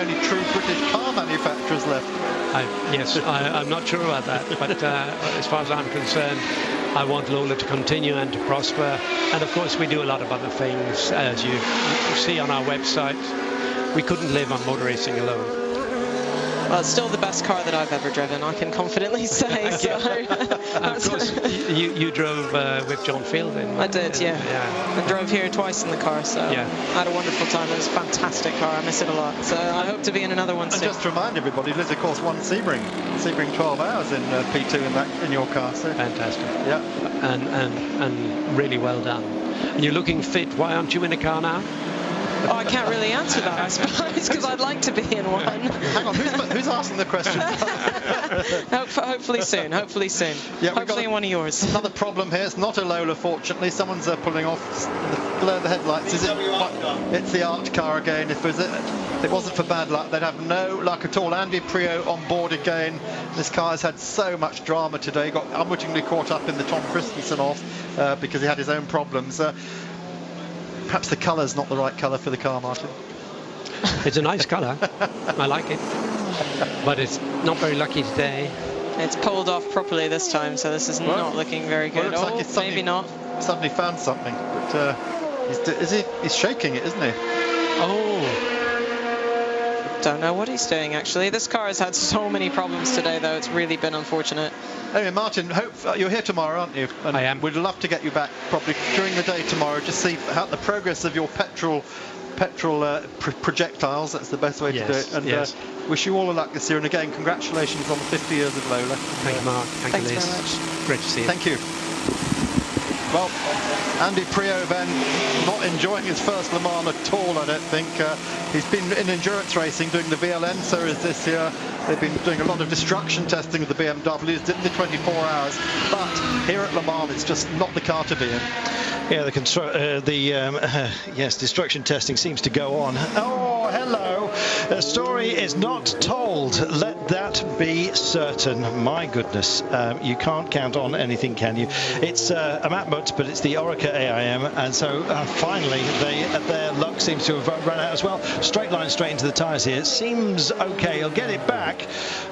only true British car manufacturers left. Yes, I'm not sure about that, but as far as I'm concerned, I want Lola to continue and to prosper. And of course, we do a lot of other things, as you see on our website. We couldn't live on motor racing alone. Well, it's still the best car that I've ever driven, I can confidently say. So. Of course, you drove with John Fielding. I did, yeah. I drove here twice in the car, so I had a wonderful time. It was a fantastic car. I miss it a lot. So I hope to be in another one soon. And just to remind everybody, Liz, of course, won Sebring 12 hours in P2 in your car. So. Fantastic. Yeah. And really well done. And you're looking fit. Why aren't you in a car now? Oh, I can't really answer that, I suppose, because I'd like to be in one. Hang on, who's asking the question? Hopefully soon, hopefully soon. Yeah, hopefully in one of yours. Another problem here, it's not a Lola, fortunately. Someone's pulling off the glare of the headlights. It's the Art car again. If it wasn't for bad luck, they'd have no luck at all. Andy Prio on board again. This car has had so much drama today. He got unwittingly caught up in the Tom Christensen off because he had his own problems. Perhaps the colour's not the right colour for the car, Martin. It's a nice colour. I like it. But it's not very lucky today. It's pulled off properly this time, so this is not looking very good. Well, like maybe not. Suddenly found something. But he's shaking it, isn't he? Oh. Don't know what he's doing, actually. This car has had so many problems today, though. It's really been unfortunate. Anyway, Martin, you're here tomorrow, aren't you? And I am. We'd love to get you back probably during the day tomorrow, just see how the progress of your petrol projectiles. That's the best way to do it. And wish you all the luck this year. And again, congratulations on the 50 years of Lola. Thank you, Mark. Thanks very much. Great to see you. Thank you. Well, Andy Prio then not enjoying his first Le Mans at all, I don't think. He's been in endurance racing doing the VLN series this year. They've been doing a lot of destruction testing with the BMWs, did the 24 hours. But here at Le Mans, it's just not the car to be in. Yeah, destruction testing seems to go on. Oh, hello. The story is not told. Let that be certain. My goodness, you can't count on anything, can you? It's a Matmut, but it's the Orica AIM, and so finally their luck seems to have run out as well. Straight line straight into the tyres here. It seems okay. He'll get it back,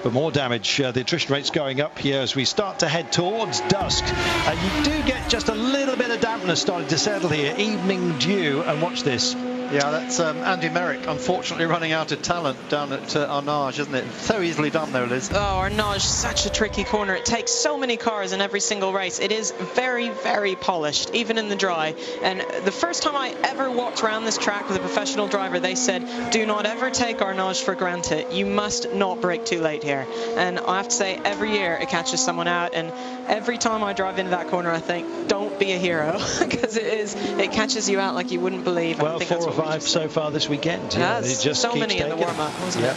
but more damage. The attrition rate's going up here as we start to head towards dusk. You do get just a little bit of dampness starting to settle here. Evening dew, and watch this. Yeah, that's Andy Merrick, unfortunately running out of talent down at Arnage, isn't it? So easily done, though, Liz. Oh, Arnage, such a tricky corner. It takes so many cars in every single race. It is very, very polished, even in the dry. And the first time I ever walked around this track with a professional driver, they said, do not ever take Arnage for granted. You must not brake too late here. And I have to say, every year it catches someone out. And every time I drive into that corner, I think, don't be a hero, because it catches you out like you wouldn't believe. Well, 4 or 5 so far this weekend. Yeah, just so many in the warm-up.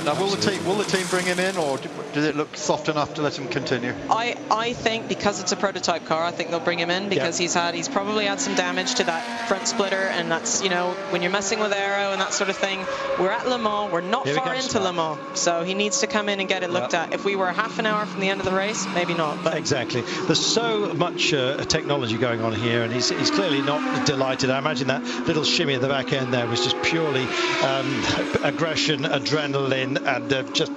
Now, will the team bring him in, or does it look soft enough to let him continue? I think because it's a prototype car, I think they'll bring him in because he's probably had some damage to that front splitter, and that's, you know, when you're messing with aero and that sort of thing. We're at Le Mans. We're not far into Le Mans, so he needs to come in and get it looked at. If we were half an hour from the end of the race, maybe not. But exactly. There's so much technology going on here, and he's clearly not delighted. I imagine that little shimmy at the back end there was just purely aggression, adrenaline, and just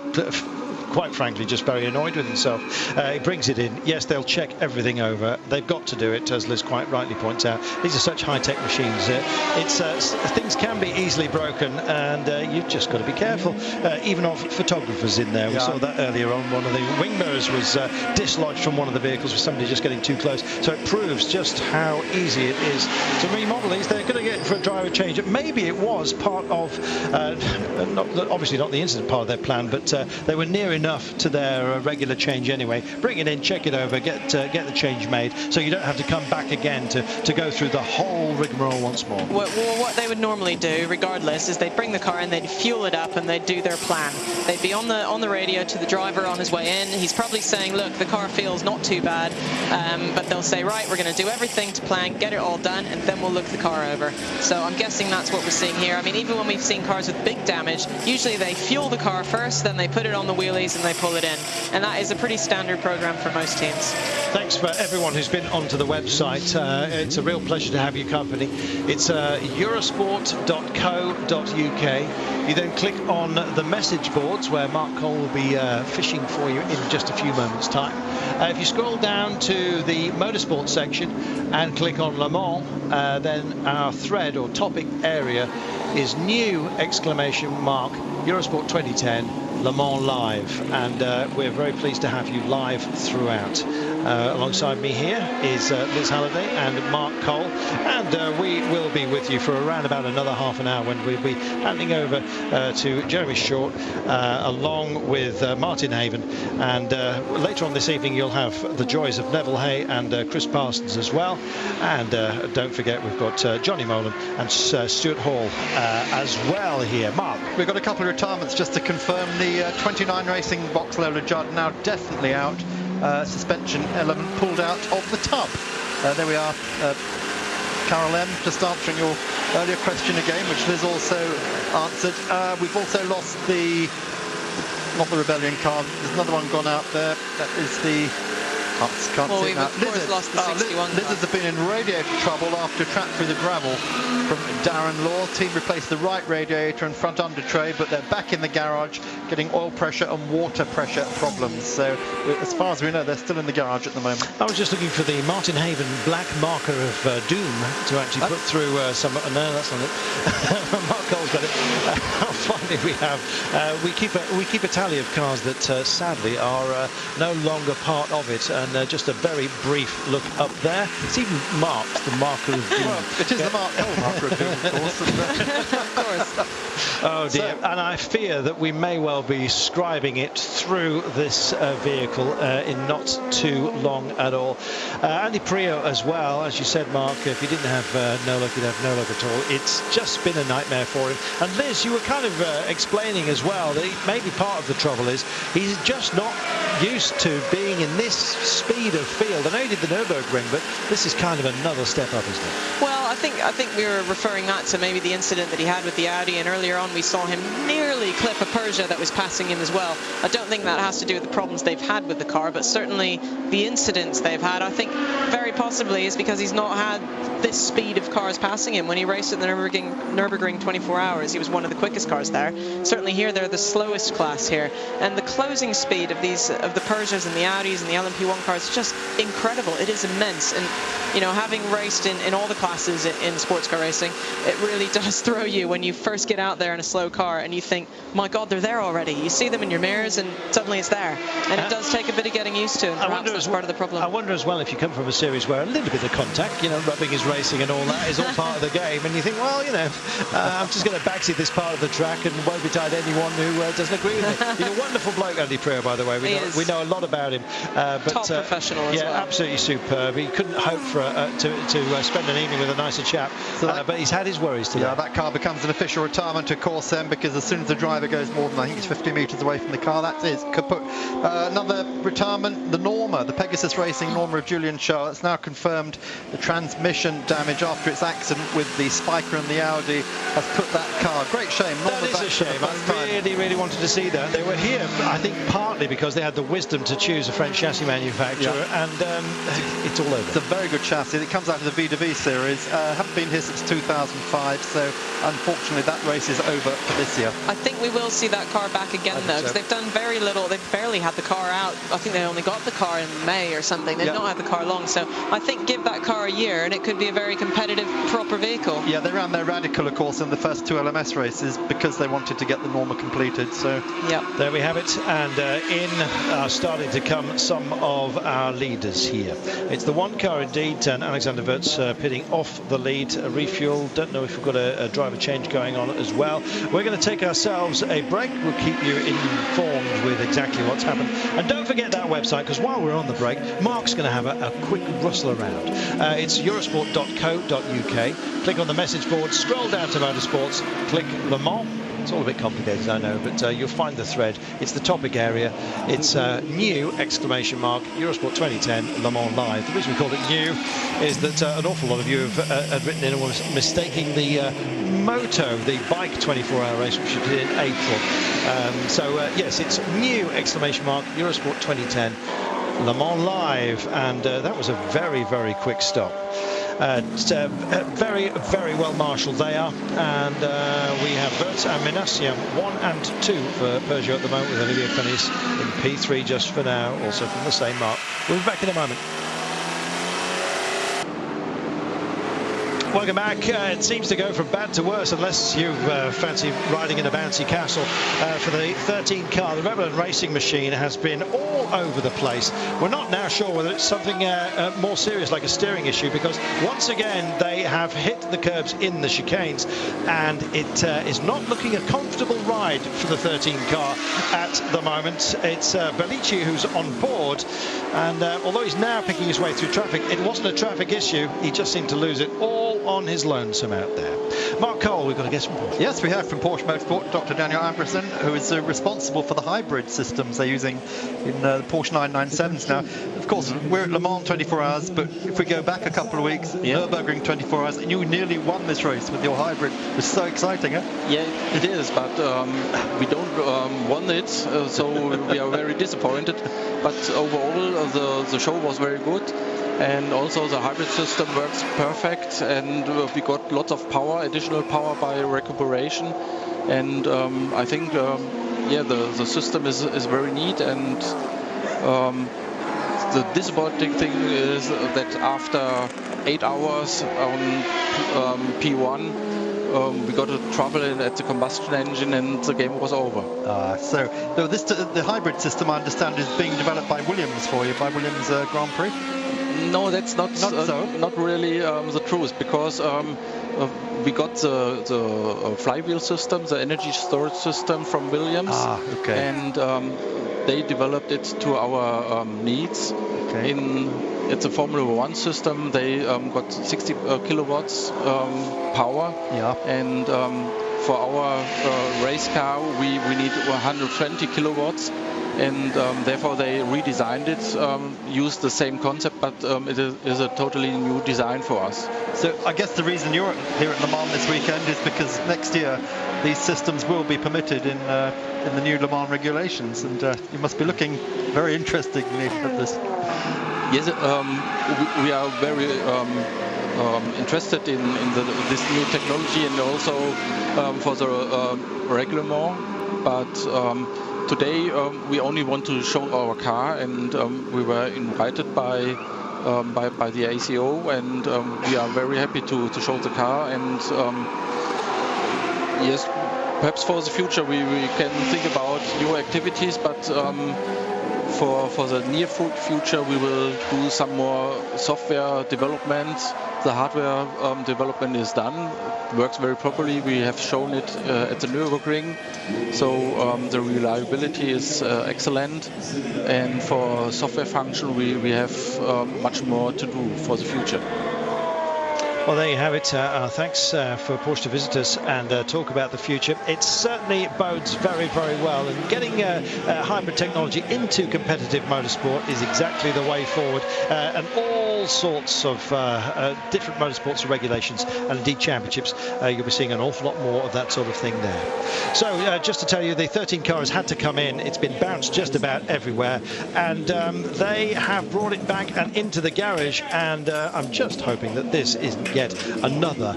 quite frankly just very annoyed with himself. He brings it in. Yes, they'll check everything over. They've got to do it, as Liz quite rightly points out. These are such high-tech machines. Things can be easily broken, and you've just got to be careful. Even of photographers in there. We saw that earlier on. One of the wing mirrors was dislodged from one of the vehicles with somebody just getting too close. So it proves just how easy it is to remodel these. They're going to get for a driver change. Maybe it was part of, obviously not the incident part of their plan, but they were near enough to their regular change anyway. Bring it in, check it over, get the change made, so you don't have to come back again to go through the whole rigmarole once more. Well, what they would normally do, regardless, is they'd bring the car in, they'd fuel it up, and they'd do their plan. They'd be on the radio to the driver on his way in. He's probably saying, look, the car feels not too bad, but they'll say, right, we're going to do everything to plan, get it all done, and then we'll look the car over. So I'm guessing that's what we're seeing here. I mean, even when we've seen cars with big damage, usually they fuel the car first, then they put it on the wheelies, times and they pull it in. And that is a pretty standard program for most teams. Thanks for everyone who's been onto the website. It's a real pleasure to have your company. It's eurosport.co.uk. You then click on the message boards where Mark Cole will be fishing for you in just a few moments' time. If you scroll down to the Motorsport section and click on Le Mans, then our thread or topic area is new ! Eurosport 2010 Le Mans Live, and we're very pleased to have you live throughout. Alongside me here is Liz Halliday and Mark Cole, and we will be with you for around about another half an hour when we'll be handing over to Jeremy Short along with Martin Haven, and later on this evening you'll have the joys of Neville Hay and Chris Parsons as well, and don't forget we've got Johnny Molan and Stuart Hall as well here. Mark, we've got a couple of retirements just to confirm. The 29 Racing box Lola Judd now definitely out. Suspension element pulled out of the tub. There we are. Carol M, just answering your earlier question again, which Liz also answered. We've also lost not the Rebellion car. There's another one gone out there. That is the... Can't see it now. Lost the 61 Lizards have been in radiator trouble after a track through the gravel from Darren Law. Team replaced the right radiator and front under tray, but they're back in the garage getting oil pressure and water pressure problems. So as far as we know, they're still in the garage at the moment. I was just looking for the Martin Haven black marker of doom to actually put through some... No, that's not it. Mark Cole's got it. Finally, we keep a tally of cars that sadly are no longer part of it. And just a very brief look up there. It's even marked the marker of doom. Well, it is the marker of doom, of course. Of course. Oh dear. And I fear that we may well be scribing it through this vehicle in not too long at all. Andy Prio as well, as you said, Mark, if he didn't have no luck, he'd have no luck at all. It's just been a nightmare for him. And Liz, you were kind of explaining as well that maybe part of the trouble is he's just not used to being in this speed of field. I know he did the Nürburgring, but this is kind of another step up, isn't it? Well, I think we were referring that to maybe the incident that he had with the Audi, and earlier on we saw him nearly clip a Peugeot that was passing him as well. I don't think that has to do with the problems they've had with the car, but certainly the incidents they've had, I think very possibly is because he's not had this speed of cars passing him. When he raced at the Nürburgring 24 hours, he was one of the quickest cars there. Certainly here they're the slowest class here, and the closing speed of the Peugeots and the Audis and the LMP1 cars is just incredible. It is immense, and you know, having raced in all the classes in sports car racing, it really does throw you when you first get out there in a slow car and you think, my God, they're there already. You see them in your mirrors and suddenly it's there, and it does take a bit of getting used to, and perhaps that's part of the problem. I wonder as well if you come from a series where a little bit of contact, you know, rubbing is racing and all that is all part of the game, and you think, well, you know, I'm just going to backseat this part of the track and woe betide anyone who doesn't agree with me. He's a wonderful bloke, Andy Prio, by the way. We know a lot about him. But, top professional as well. Yeah, absolutely superb. He couldn't hope for to spend an evening with a nicer chap, but he's had his worries today. Yeah, that car becomes an official retirement of course then, because as soon as the driver goes more than, I think it's 50 metres away from the car, that's it, kaput. Another retirement, the Norma, the Pegasus Racing Norma of Julian Shaw. It's now confirmed the transmission damage after its accident with the Spiker and the Audi has put that car. Great shame. Norma, that is a shame. I really wanted to see that. They were here, I think, partly because they had the wisdom to choose a French chassis manufacturer, and it's all over. It's a very good chassis. It comes out of the V2V series. Haven't been here since 2005, so unfortunately that race is over for this year. I think we will see that car back again though, because they've done very little. They've barely had the car out. I think they only got the car in May or something. They've not had the car long, so I think give that car a year and it could be a very competitive, proper vehicle. Yeah, they ran their Radical, of course, in the first two LMS races because they wanted to get the Norma completed. So there we have it, and in starting to come some of our leaders here. It's the one car indeed, and Alexander Wirtz pitting off the lead, refuel. Don't know if we've got a driver change going on as well. We're going to take ourselves a break. We'll keep you informed with exactly what's happened, and don't forget that website, because while we're on the break, Mark's going to have a quick rustle around. It's eurosport.co.uk. Click on the message board, scroll down to Motorsports, click Le Mans. It's all a bit complicated, I know, but you'll find the thread. It's the topic area. It's new ! Eurosport 2010 Le Mans Live. The reason we called it new is that an awful lot of you have written in and were mistaking the Moto, the bike 24-hour race, which we did in April. Yes, it's new exclamation mark Eurosport 2010 Le Mans Live, and that was a very, very quick stop. Very, very well marshalled they are, and we have Wirtz and Minassian 1 and 2 for Peugeot at the moment, with Olivier Panis in P3 just for now, also from the same mark. We'll be back in a moment. Welcome back. It seems to go from bad to worse, unless you fancy riding in a bouncy castle. For the 13 car, the Rebel Racing machine has been all over the place. We're not now sure whether it's something more serious, like a steering issue, because once again they have hit the curbs in the chicanes, and it is not looking a comfortable ride for the 13 car at the moment. It's Bellici who's on board, and although he's now picking his way through traffic, it wasn't a traffic issue. He just seemed to lose it all on his lonesome out there. Mark Cole, we've got a guest from Porsche. Yes, we have from Porsche Motorsport, Dr. Daniel Ambrosson, who is responsible for the hybrid systems they're using in the Porsche 997s now. Of course, we're at Le Mans 24 hours, but if we go back a couple of weeks, Nürburgring 24 hours, and you nearly won this race with your hybrid. It's so exciting, eh? Yeah, it is, but we don't won it, so we are very disappointed. But overall, the show was very good. And also the hybrid system works perfect, and we got lots of power, additional power by recuperation, and I think the system is very neat. And the disappointing thing is that after 8 hours on P1 we got a trouble at the combustion engine and the game was over. So the hybrid system, I understand, is being developed by Williams for you, by Williams Grand Prix? No, that's not really the truth, because we got the flywheel system, the energy storage system from Williams, and they developed it to our needs. It's a Formula 1 system. They got 60 kilowatts power, and for our race car we need 120 kilowatts. And therefore they redesigned it, used the same concept, but it is a totally new design for us. So I guess the reason you're here at Le Mans this weekend is because next year these systems will be permitted in the new Le Mans regulations, and you must be looking very interestingly at this. Yes, we are very interested in this new technology, and also for the reglement, but today we only want to show our car, and we were invited by the ACO, and we are very happy to show the car. And yes, perhaps for the future we can think about new activities, but for the near future we will do some more software development. The hardware development is done, works very properly. We have shown it at the Nürburgring, so the reliability is excellent, and for software function we have much more to do for the future. Well, there you have it. Thanks for Porsche to visit us and talk about the future. It certainly bodes very, very well, and getting hybrid technology into competitive motorsport is exactly the way forward, and all sorts of different motorsports regulations and indeed championships. You'll be seeing an awful lot more of that sort of thing there. So just to tell you, the 13 car has had to come in. It's been bounced just about everywhere, and they have brought it back and into the garage, and I'm just hoping that this isn't yet another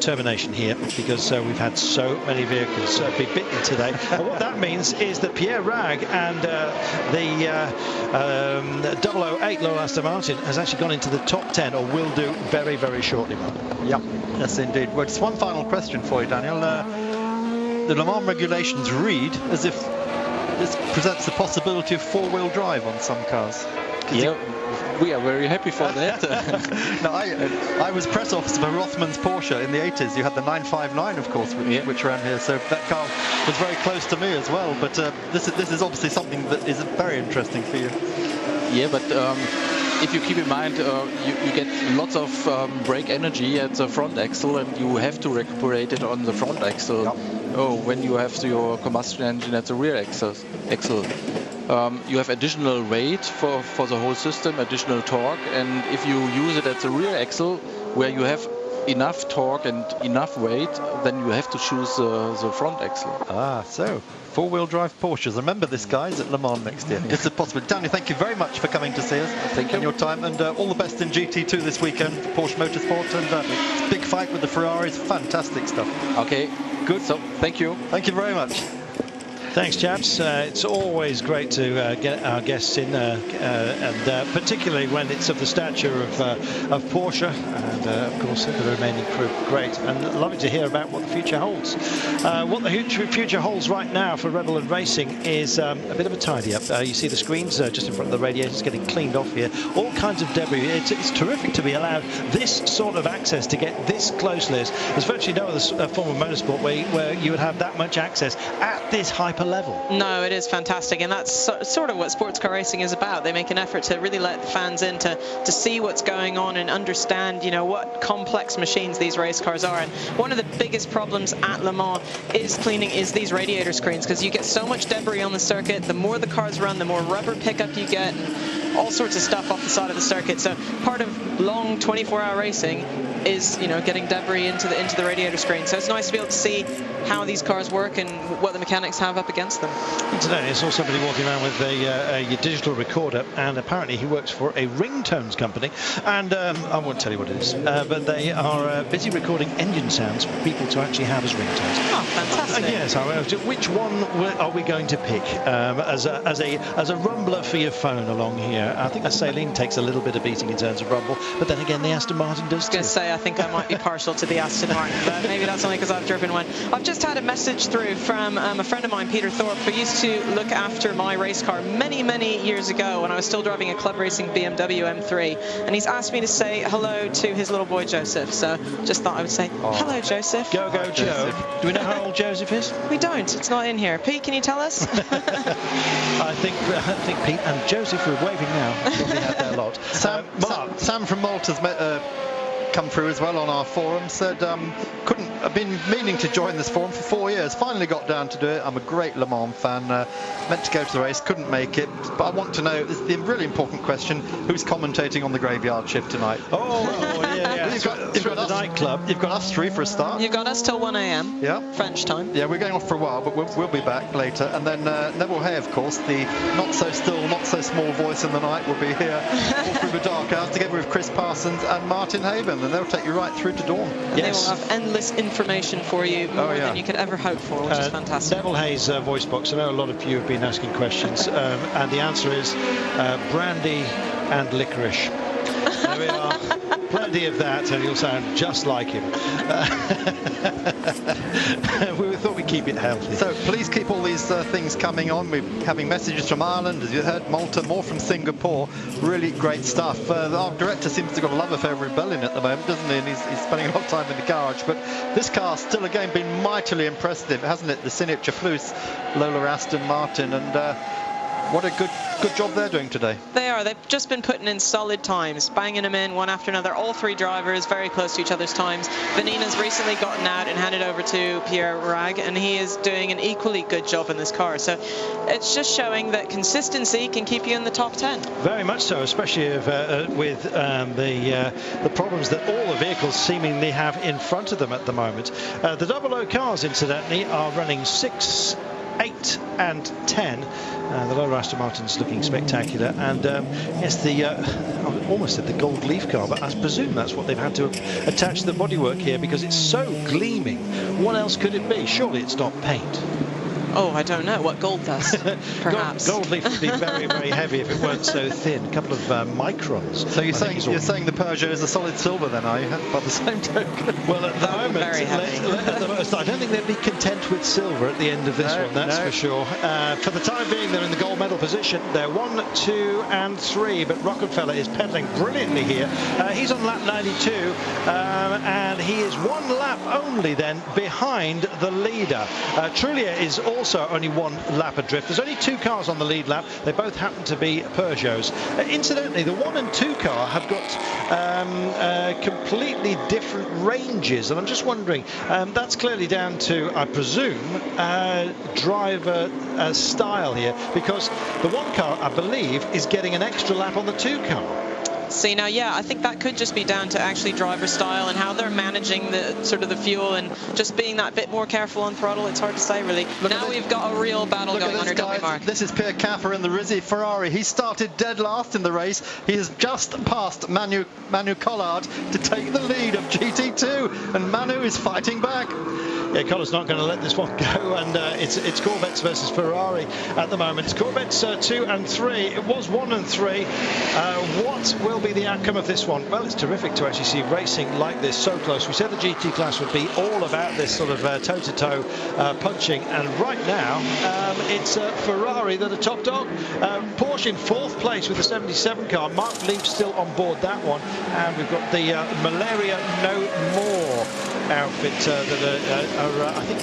termination here, because we've had so many vehicles be bitten today. And what that means is that Pierre Rag and the 008 Lola Aston Martin has actually gone into the top 10, or will do very, very shortly. Yeah, yes indeed. Well, just one final question for you, Daniel. The Le Mans regulations read as if this presents the possibility of four-wheel drive on some cars. Yeah, we are very happy for that. No, I was press officer for Rothman's Porsche in the 80s. You had the 959, of course, which ran here, so that car was very close to me as well. But this is obviously something that is very interesting for you. Yeah, but if you keep in mind, you get lots of brake energy at the front axle, and you have to recuperate it on the front axle. Yep. When you have your combustion engine at the rear axle. You have additional weight for the whole system, additional torque, and if you use it at the rear axle, where you have enough torque and enough weight, then you have to choose the front axle. So four-wheel drive Porsches. Remember this, guys, at Le Mans next year. It's a possibility. Daniel, thank you very much for coming to see us. Thank you. And your time, and all the best in GT2 this weekend for Porsche Motorsport, and big fight with the Ferraris. Fantastic stuff. Okay, good. So thank you. Thank you very much. Thanks, chaps. It's always great to get our guests in, and particularly when it's of the stature of Porsche and, of course, the remaining crew. Great, and lovely to hear about what the future holds. What the future holds right now for Rebel and Racing is a bit of a tidy-up. You see the screens just in front of the radiators getting cleaned off here. All kinds of debris. It's terrific to be allowed this sort of access, to get this close, Liz. There's virtually no other form of motorsport where you would have that much access at this hyper level. No, it is fantastic, and that's sort of what sports car racing is about. They make an effort to really let the fans in to see what's going on and understand, you know, what complex machines these race cars are. And one of the biggest problems at Le Mans is these radiator screens, because you get so much debris on the circuit. The more the cars run, the more rubber pickup you get, and all sorts of stuff off the side of the circuit. So part of long 24-hour racing is, you know, getting debris into the radiator screen. So it's nice to be able to see how these cars work and what the mechanics have up against them. Today I saw somebody walking around with a digital recorder, and apparently he works for a ringtones company, and I won't tell you what it is, but they are busy recording engine sounds for people to actually have as ringtones. Oh, fantastic. Yes, which one are we going to pick as a rumbler for your phone along here? I think the Saleen takes a little bit of beating in terms of rumble, but then again the Aston Martin does too. I was going to say, I think I might be partial to the Aston Martin, but maybe that's only because I've driven one. I've just had a message through from a friend of mine, Peter Thorpe, who used to look after my race car many years ago when I was still driving a club racing BMW M3, and he's asked me to say hello to his little boy Joseph, so just thought I would say hello, Joseph. Go Joe. Do we know how old Joseph is? We don't. It's not in here. Pete, can you tell us? I think Pete and Joseph are waving now. Probably had their lot. Sam from Malta's come through as well on our forum, said I've been meaning to join this forum for 4 years, finally got down to do it. I'm a great Le Mans fan, meant to go to the race, couldn't make it, but I want to know, this is the really important question, who's commentating on the graveyard shift tonight? Yeah. You've got the nightclub. You've got us three for a start. You've got us till 1 a.m. Yeah. French time. Yeah, we're going off for a while, but we'll be back later. And then Neville Hay, of course, the not so still, not so small voice in the night, will be here all through the dark hours, together with Chris Parsons and Martin Haven, and they'll take you right through to dawn. And they will have endless information for you, more than you could ever hope for, which is fantastic. Neville Hay's voice box. I know a lot of you have been asking questions, and the answer is brandy and licorice. There we are. Plenty of that, and you'll sound just like him. We thought we'd keep it healthy. So please keep all these things coming on. We're having messages from Ireland, as you heard, Malta, more from Singapore. Really great stuff. Our director seems to have got a love affair with Berlin at the moment, doesn't he? And he's spending a lot of time in the garage. But this car's still, again, been mightily impressive, hasn't it? The Signature Flus, Lola Aston Martin, and what a good job they're doing today. They are. They've just been putting in solid times, banging them in one after another. All three drivers very close to each other's times. Vanina's recently gotten out and handed over to Pierre Rag, and he is doing an equally good job in this car. So it's just showing that consistency can keep you in the top 10. Very much so, especially with the problems that all the vehicles seemingly have in front of them at the moment. The 00 cars, incidentally, are running 6, 8 and 10. The Lola Aston Martin's looking spectacular, and yes, I almost said the gold leaf car, but I presume that's what they've had to attach the bodywork here, because it's so gleaming. What else could it be? Surely it's not paint. Oh, I don't know what gold does, perhaps. Gold leaf would be very, very heavy if it weren't so thin. A couple of microns. So you're saying the Peugeot is a solid silver then, are you? By the same token. Well, at the moment, very heavy. I don't think they'd be content with silver at the end of this one, that's for sure. For the time being, they're in the gold medal position. They're 1, 2 and 3, but Rockefeller is pedaling brilliantly here. He's on lap 92, and he is 1 lap only then behind the leader. Trullier is also only 1 lap adrift. There's only 2 cars on the lead lap. They both happen to be Peugeots. Incidentally, the 1 and 2 car have got completely different ranges, and I'm just wondering, that's clearly down to, I presume, driver style here, because the 1 car, I believe, is getting an extra lap on the 2 car. Let's see now. Yeah, I think that could just be down to actually driver style and how they're managing the sort of the fuel and just being that bit more careful on throttle. It's hard to say, really. Now we've got a real battle going on here, don't we, Mark? This is Pierre Caffer in the Rizzi Ferrari. He started dead last in the race. He has just passed Manu Collard to take the lead of GT2, and Manu is fighting back. Yeah, Collard's not going to let this one go, and it's Corvettes versus Ferrari at the moment. It's Corvettes 2 and 3. It was 1 and 3. What will be the outcome of this one? Well, it's terrific to actually see racing like this so close. We said the GT class would be all about this sort of toe-to-toe punching, and right now it's Ferrari that are top dog. Porsche in 4th place with the 77 car. Mark Lieb's still on board that one, and we've got the Malaria No More outfit that I think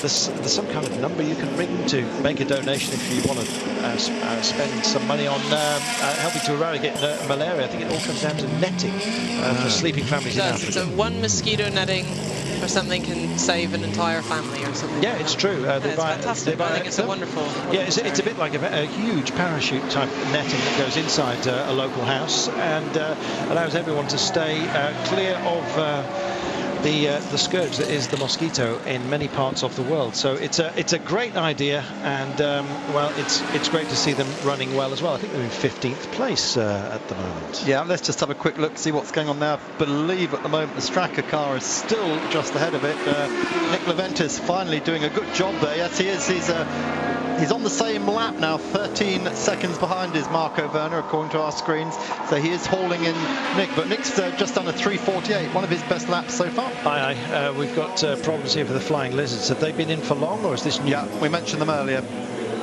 there's some kind of number you can ring to make a donation if you want to spend some money on helping to eradicate malaria. I think it all comes down to netting for sleeping families in Africa. So one mosquito netting or something can save an entire family or something. Yeah, it's true. It's fantastic. I think it's a wonderful. Yeah, it's a bit like a huge parachute type netting that goes inside a local house and allows everyone to stay clear of the scourge that is the mosquito in many parts of the world. So it's a great idea, and well, it's great to see them running well as well. I think they're in 15th place at the moment. Yeah, let's just have a quick look, see what's going on now. I believe at the moment the Straka car is still just ahead of it. Nick Leventis finally doing a good job there. Yes, he is. He's on the same lap now, 13 seconds behind is Marco Werner, according to our screens. So he is hauling in Nick, but Nick's just done a 3:48, one of his best laps so far. Aye. We've got problems here for the Flying Lizards. Have they been in for long, or is this new? Yeah, we mentioned them earlier.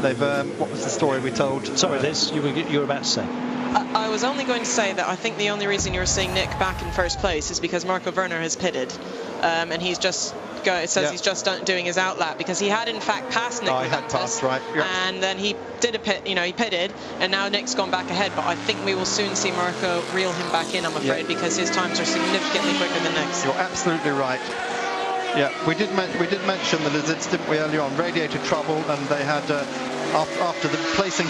They've. What was the story we told? Sorry, Liz, you were about to say. I was only going to say that I think the only reason you're seeing Nick back in 1st place is because Marco Werner has pitted, and he's just. It says he's just doing his outlap because he had in fact passed Nick. He had passed, right. Yep. And then he did a pit, he pitted, and now Nick's gone back ahead. But I think we will soon see Marco reel him back in, I'm afraid, because his times are significantly quicker than Nick's. You're absolutely right. Yeah, we did mention the Lizards, didn't we, earlier on? Radiator trouble, and they had after the placing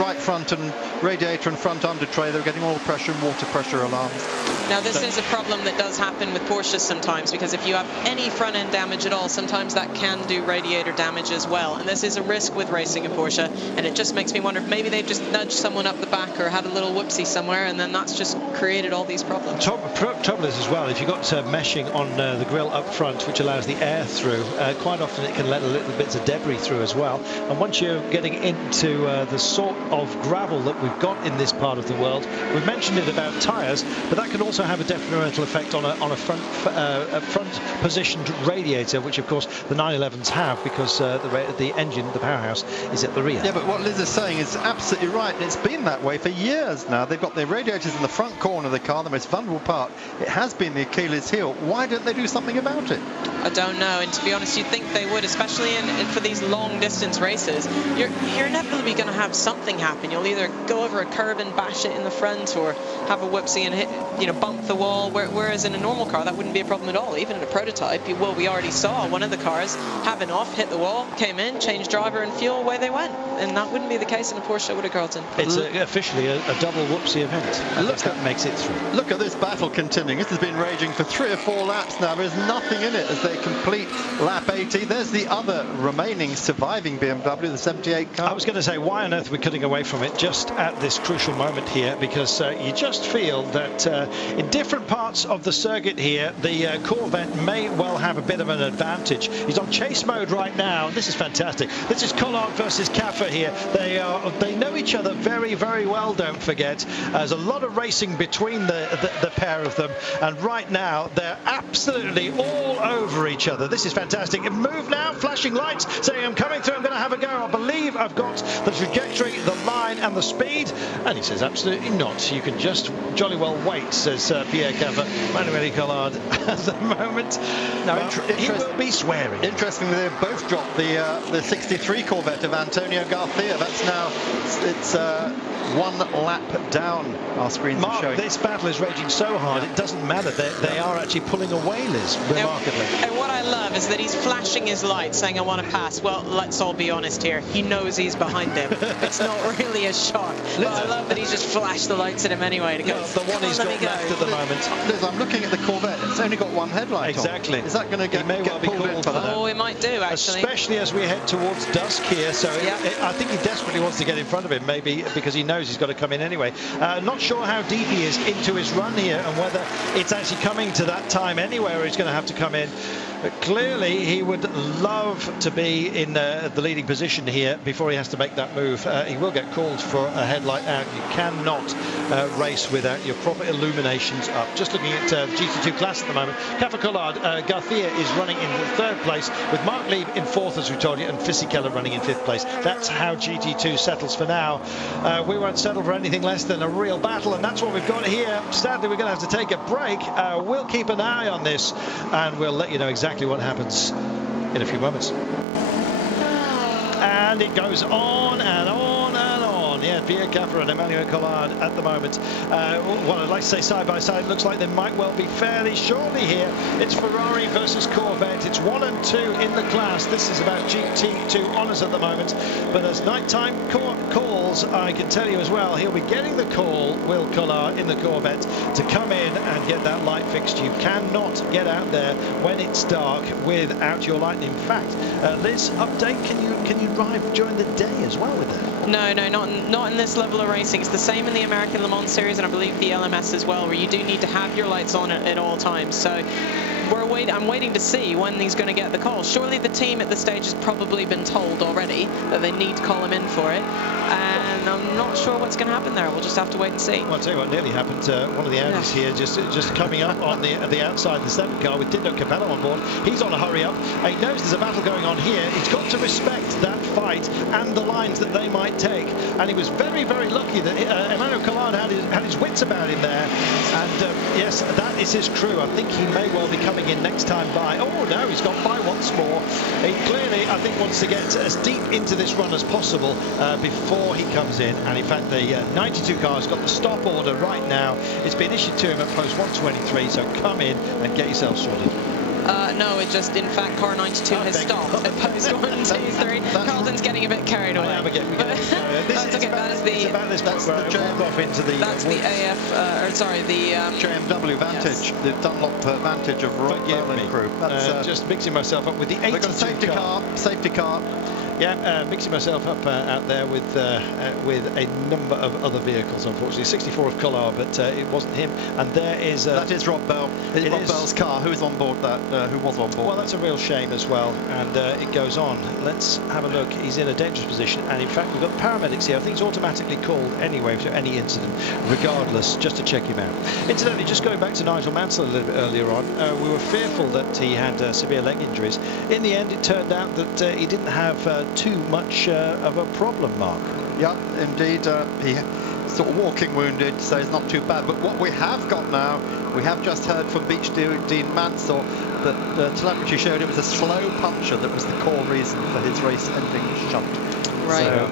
right front and radiator and front under tray, they were getting oil pressure and water pressure alarms. Now this is a problem that does happen with Porsches sometimes, because if you have any front end damage at all, sometimes that can do radiator damage as well, and this is a risk with racing a Porsche, and it just makes me wonder if maybe they've just nudged someone up the back or had a little whoopsie somewhere, and then that's just created all these problems. Trouble is as well, if you've got meshing on the grille up front, which allows the air through, quite often it can let a little bits of debris through as well, and once you're getting into the sort of gravel that we've got in this part of the world, we've mentioned it about tyres, but that can also have a detrimental effect on a front positioned radiator, which of course the 911s have, because the engine, the powerhouse, is at the rear. Yeah, but what Liz is saying is absolutely right, and it's been that way for years now. They've got their radiators in the front corner of the car, the most vulnerable part. It has been the Achilles heel. Why don't they do something about it? I don't know, and to be honest, you'd think they would, especially for these long distance races. You're inevitably going to have something happen. You'll either go over a curb and bash it in the front, or have a whoopsie and hit, bump the wall. Whereas in a normal car, that wouldn't be a problem at all. Even in a prototype, we already saw one of the cars have an off, hit the wall, came in, changed driver and fuel, away they went. And that wouldn't be the case in a Porsche, would it, Carlton? It's officially a double whoopsie event. That makes it through. Look at this battle continuing. This has been raging for 3 or 4 laps now. There's nothing in it as they complete lap 80. There's the other remaining surviving BMW, the 78 car. I was going to say, why on earth are we cutting away from it just at this crucial moment here? Because you just feel that in different parts of the circuit here, the Corvette may well have a bit of an advantage. He's on chase mode right now. This is fantastic. This is Collard versus Caffer here. They know each other very, very well, don't forget. There's a lot of racing between the pair of them, and right now they're absolutely all over each other. This is fantastic. Move now, flashing lights, saying I'm coming through, I'm going to have a go. I believe I've got the trajectory, the line and the speed. And he says absolutely not. You can just jolly well wait, says Pierre Caffer. Manuel Collard at the moment. Now, he will be swearing. Interestingly, they've both dropped the 63 Corvette of Antonio Garcia. That's now, it's 1 lap down. Our screens are showing. This battle is raging so hard, it doesn't matter. They are actually pulling away, Liz, remarkably. And what I love is that he's flashing his light saying, I want to pass. Well, let's all be honest here. He knows he's behind him. It's not really a shock. But I love that he's just flashed the lights at him anyway to go. The one he's got left at the moment. Liz, I'm looking at the Corvette. It's only got 1 headlight Exactly. on. Is that going to get pulled in for that? Oh, it might do, actually. Especially as we head towards dusk here. So I think he desperately wants to get in front of him, maybe because he knows he's got to come in anyway. Not sure how deep he is into his run here and whether it's actually coming to that time anyway where he's going to have to come in. But clearly he would love to be in the leading position here before he has to make that move. He will get called for a headlight out. You cannot race without your proper illuminations up. Just looking at GT2 class at the moment, Cafe Collard Garcia is running in the 3rd place with Mark Lieb in 4th, as we told you, and Fisichella running in 5th place. That's how GT2 settles for now. We won't settle for anything less than a real battle, and that's what we've got here. Sadly, we're going to have to take a break. We'll keep an eye on this, and we'll let you know exactly what happens in a few moments. And it goes on and on and on. Yeah, Pierre Caffer and Emmanuel Collard at the moment. Well, I'd like to say side by side. Looks like they might well be fairly shortly here. It's Ferrari versus Corvette. It's 1 and 2 in the class. This is about GT2 honours at the moment. But as nighttime calls, I can tell you as well, he'll be getting the call, Will Collard, in the Corvette to come in and get that light fixed. You cannot get out there when it's dark without your light. In fact, Liz, update, can you drive during the day as well with that? No, not in this level of racing. It's the same in the American Le Mans series, and I believe the LMS as well, where you do need to have your lights on at all times. So I'm waiting to see when he's going to get the call. Surely the team at this stage has probably been told already that they need to call him in for it, and I'm not sure what's going to happen there. We'll just have to wait and see. Well, I'll tell you what nearly happened. One of the Audis here just coming up on the outside the 7th car with Dindo Capello on board. He's on a hurry up. He knows there's a battle going on here. He's got to respect that fight and the lines that they might take. And he was very, very lucky that Emmanuel Collard had his wits about him there. And yes, that is his crew. I think he may well be coming in next time by. Oh no, he's gone by once more. He clearly, I think, wants to get as deep into this run as possible before he comes in. And in fact, the 92 car has got the stop order right now. It's been issued to him at post 123, so come in and get yourself sorted. No, it just, in fact, car 92 has stopped at post 1, 2, 3. Carlton's getting a bit carried away. That's okay. That is the off into the. That's the AF, the JMW Vantage, the Dunlop Vantage of Royal Berlin crew. That's just mixing myself up with the 82 got a safety car. Yeah, mixing myself up out there with a number of other vehicles, unfortunately. 64 of Collard, but it wasn't him. And there is... that is Rob Bell. It's Rob Bell's car. Who's on board that? Who was on board? Well, that's a real shame as well. And it goes on. Let's have a look. He's in a dangerous position. And in fact, we've got paramedics here. I think it's automatically called anyway for any incident, regardless, just to check him out. Incidentally, just going back to Nigel Mansell a little bit earlier on, we were fearful that he had severe leg injuries. In the end, it turned out that he didn't have too much of a problem, Mark. Yeah, indeed. He sort of walking wounded, so it's not too bad. But what we have got now, we have just heard from Beach Dean Mansell that the telemetry showed it was a slow puncture that was the core reason for his race ending shunt. Right. So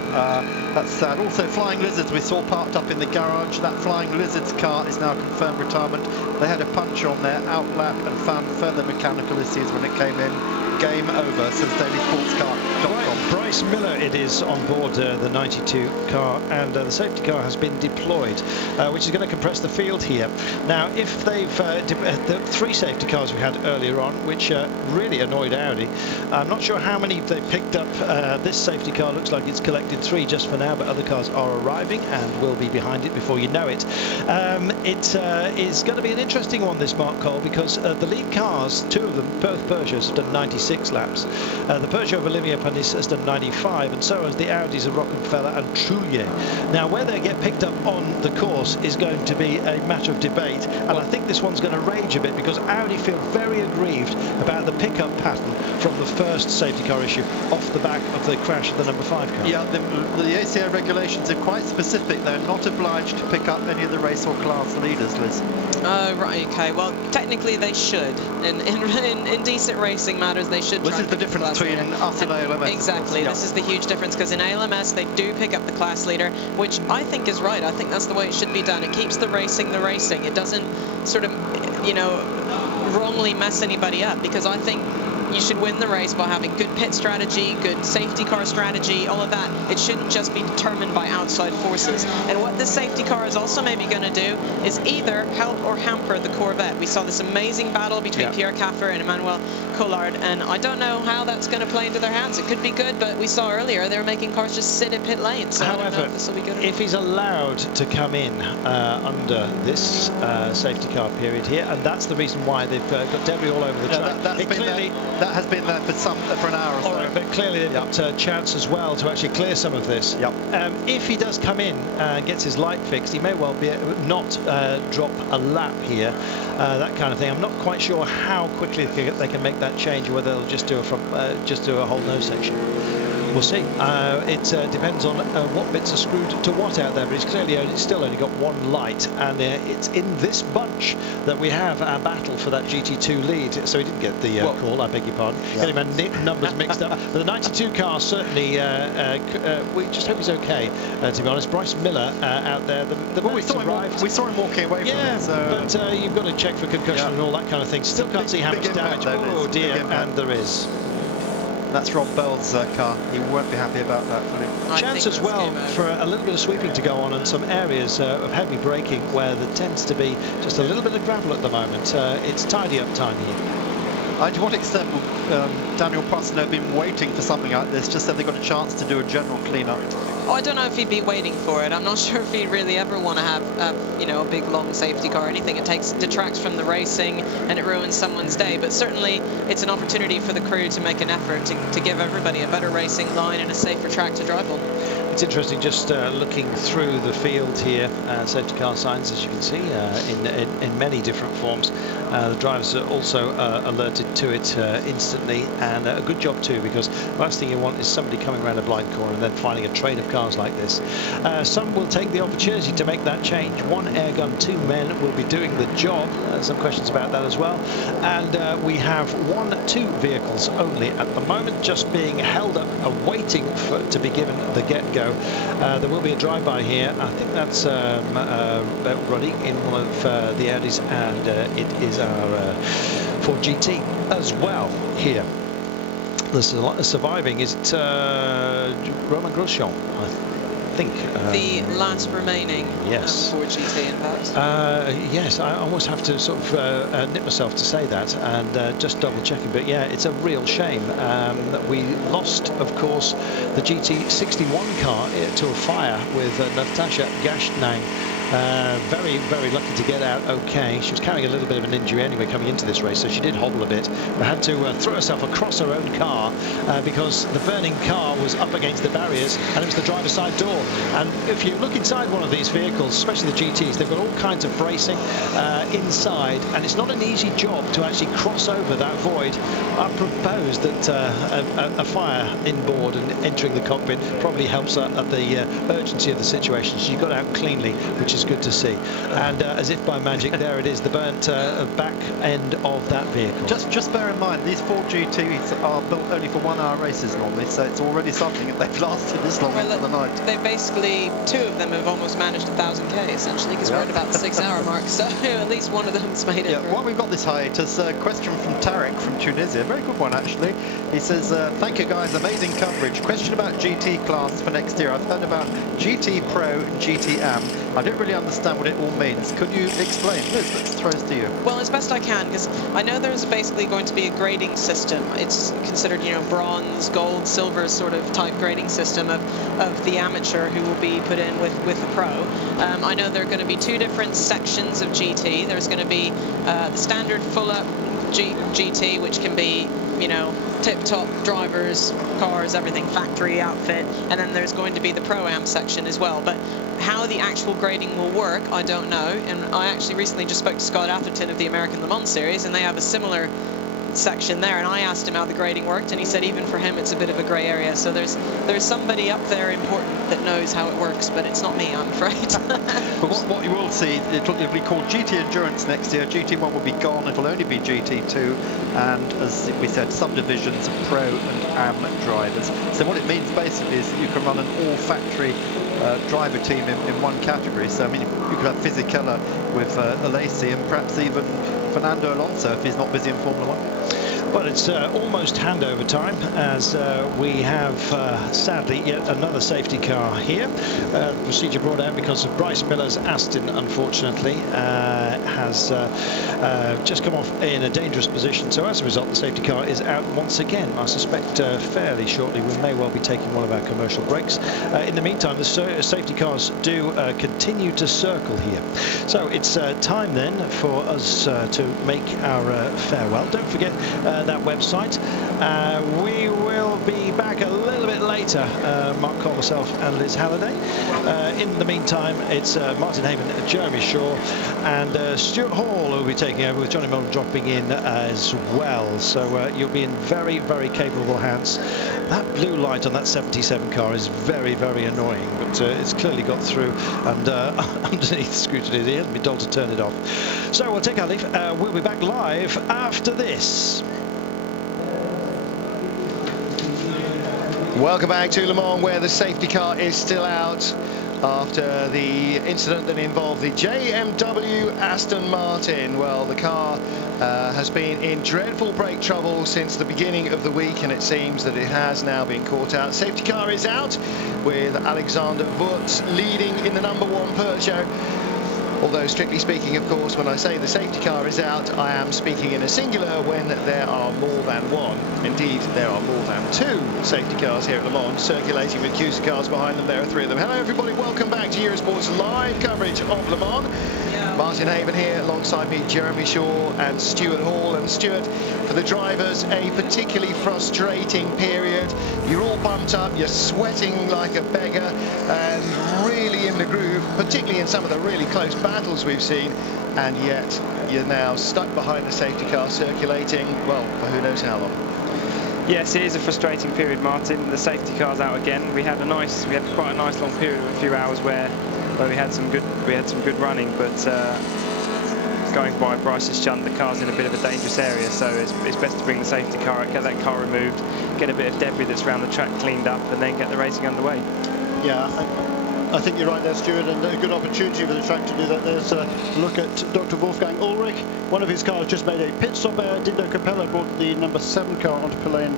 that's sad. Also, Flying Lizards we saw parked up in the garage. That Flying Lizards car is now confirmed retirement. They had a puncture on their outlap and found further mechanical issues when it came in. Game over, says dailysportscar.com. Bryce Miller it is on board the 92 car, and the safety car has been deployed, which is going to compress the field here. Now, if they've the 3 safety cars we had earlier on, which really annoyed Audi, I'm not sure how many they've picked up. This safety car looks like it's collected 3 just for now, but other cars are arriving and will be behind it before you know it. It is going to be an interesting one, this, Mark Cole, because the lead cars, 2 of them, both Peugeots, have done 96 laps. The Peugeot of Olivier Panis has done 95, and so has the Audis of Rockefeller and Trullier. Now, where they get picked up on the course is going to be a matter of debate, and I think this one's going to rage a bit because Audi feel very aggrieved about the pickup pattern from the first safety car issue off the back of the crash of the number 5 car. Yeah, the ACA regulations are quite specific. They're not obliged to pick up any of the race or class leaders, Liz. Right, okay. Well, technically they should. In decent racing matters, they they should This try is the difference between us and ALMS. Exactly, this is the huge difference, because in ALMS they do pick up the class leader, which I think is right. I think that's the way it should be done. It keeps the racing. It doesn't sort of, you know, wrongly mess anybody up, because I think you should win the race by having good pit strategy, good safety car strategy, all of that. It shouldn't just be determined by outside forces. And what this safety car is also maybe going to do is either help or hamper the Corvette. We saw this amazing battle between Pierre Caffer and Emmanuel Collard, and I don't know how that's going to play into their hands. It could be good, but we saw earlier they were making cars just sit in pit lane, so however, I don't know if this will be good. If he's allowed to come in under this safety car period here, and that's the reason why they've got debris all over the track. That has been there for an hour or so. Right, but clearly they've got a chance as well to actually clear some of this. If he does come in and gets his light fixed, he may well be not drop a lap here, that kind of thing. I'm not quite sure how quickly they can make that change, or whether they'll just do a whole nose section. We'll see. It depends on what bits are screwed to what out there, but he's still only got one light, and it's in this bunch that we have our battle for that GT2 lead. So he didn't get the call, I beg your pardon. Getting my numbers mixed up. But the 92 car certainly, we just hope he's okay, to be honest. Bryce Miller out there. We saw him walking away from it. So. But you've got to check for concussion and all that kind of thing. Still can't see how much damage. Oh dear, and there is. That's Rob Bell's car. He won't be happy about that. Chance as well for a little bit of sweeping to go on, and some areas of heavy braking where there tends to be just a little bit of gravel at the moment. It's tidy up time here. To what extent will Daniel Prosno have been waiting for something like this, just so they got a chance to do a general clean-up? Oh, I don't know if he'd be waiting for it. I'm not sure if he'd really ever want to have, you know, a big long safety car or anything. It detracts from the racing and it ruins someone's day. But certainly it's an opportunity for the crew to make an effort to give everybody a better racing line and a safer track to drive on. It's interesting just looking through the field here, safety car signs, as you can see, in many different forms. The drivers are also alerted to it instantly, and a good job too, because the last thing you want is somebody coming around a blind corner and then finding a train of cars like this. Some will take the opportunity to make that change. One airgun, two men will be doing the job. Some questions about that as well. And we have two vehicles only at the moment, just being held up, waiting to be given the get-go. There will be a drive-by here. I think that's running in one of the Audis, and it is our Ford GT as well here. The surviving is Romain Grosjean, I think. The last remaining Ford GT, in fact. Yes, I almost have to sort of nip myself to say that, and just double checking. But yeah, it's a real shame that we lost, of course, the GT61 car to a fire with Natasha Gashnang. Very, very lucky to get out okay. She was carrying a little bit of an injury anyway coming into this race, so she did hobble a bit, but had to throw herself across her own car because the burning car was up against the barriers, and it was the driver's side door. And if you look inside one of these vehicles, especially the GTs, they've got all kinds of bracing inside, and it's not an easy job to actually cross over that void. I propose that a fire inboard and entering the cockpit probably helps at the urgency of the situation. She got out cleanly, which is good to see. And as if by magic, there it is, the burnt back end of that vehicle. Just bear in mind, these Ford GTs are built only for 1 hour races normally, so it's already something that they've lasted this long into the night. They basically, 2 of them have almost managed 1,000k essentially, because we're at about the 6 hour mark, so at least one of them's made it. While we've got this hiatus, a question from Tarek from Tunisia, very good one actually. He says, thank you guys, amazing coverage. Question about GT class for next year. I've heard about GT Pro and GT Am. I don't really understand what it all means. Could you explain? Let's throw this to you. Well, as best I can, because I know there's basically going to be a grading system. It's considered, you know, bronze, gold, silver sort of type grading system of the amateur who will be put in with the pro. I know there are going to be 2 different sections of GT. There's going to be the standard full-up GT, which can be, you know, tip-top drivers, cars, everything, factory outfit, and then there's going to be the Pro-Am section as well. But how the actual grading will work, I don't know. And I actually recently just spoke to Scott Atherton of the American Le Mans Series, and they have a similar section there, and I asked him how the grading worked, and he said even for him it's a bit of a grey area. So there's somebody up there important that knows how it works, but it's not me, I'm afraid. But what you will see, it'll be called GT Endurance next year. GT1 will be gone, it'll only be GT2, and as we said, subdivisions of Pro and AM drivers. So what it means basically is that you can run an all-factory driver team in one category. So I mean, you could have Fisichella with Alesi, and perhaps even Fernando Alonso if he's not busy in Formula 1. Well, it's almost handover time, as we have sadly yet another safety car here. Procedure brought out because of Bryce Miller's Aston, unfortunately, has just come off in a dangerous position. So as a result, the safety car is out once again. I suspect fairly shortly we may well be taking one of our commercial breaks. In the meantime, the safety cars do continue to circle here. So it's time then for us to make our farewell. Don't forget that website. We will be back a little bit later, Mark Cole, myself and Liz Halliday. In the meantime, it's Martin Haven, Jeremy Shaw and Stuart Hall who will be taking over, with Johnny Mullen dropping in as well. So you'll be in very, very capable hands. That blue light on that 77 car is very, very annoying, but it's clearly got through, and underneath scrutiny, he hasn't been told to turn it off. So we'll take our leave. We'll be back live after this. Welcome back to Le Mans, where the safety car is still out after the incident that involved the JMW Aston Martin. Well, the car has been in dreadful brake trouble since the beginning of the week, and it seems that it has now been caught out. Safety car is out, with Alexander Wurz leading in the #1 Peugeot. Although, strictly speaking, of course, when I say the safety car is out, I am speaking in a singular when there are more than one. Indeed, there are more than two safety cars here at Le Mans, circulating with QC cars behind them. There are three of them. Hello, everybody. Welcome back to Eurosport's live coverage of Le Mans. Martin Haven here, alongside me, Jeremy Shaw and Stuart Hall. And Stuart, for the drivers, a particularly frustrating period. You're all pumped up, you're sweating like a beggar, and really in the groove, particularly in some of the really close battles we've seen, and yet you're now stuck behind the safety car, circulating, well, for who knows how long. Yes, it is a frustrating period, Martin. The safety car's out again. We had quite a nice long period of a few hours where we had some good running, but going by Bryce's shunt, the car's in a bit of a dangerous area, so it's best to bring the safety car out, get that car removed, get a bit of debris that's around the track cleaned up, and then get the racing underway. Yeah, I think you're right there, Stuart, and a good opportunity for the track to do that. There's a look at Dr. Wolfgang Ulrich. One of his cars just made a pit stop. Dindo Capello brought the #7 car onto pit lane,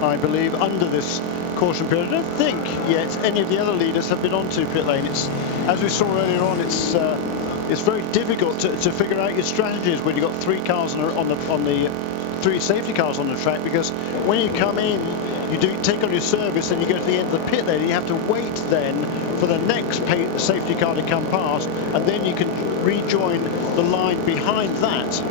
I believe, under this caution period. I don't think yet any of the other leaders have been onto pit lane. It's, as we saw earlier on, it's very difficult to figure out your strategies when you've got three cars on the three safety cars on the track, because when you come in, you take on your service and you go to the end of the pit lane, you have to wait then for the next safety car to come past, and then you can rejoin the line behind that.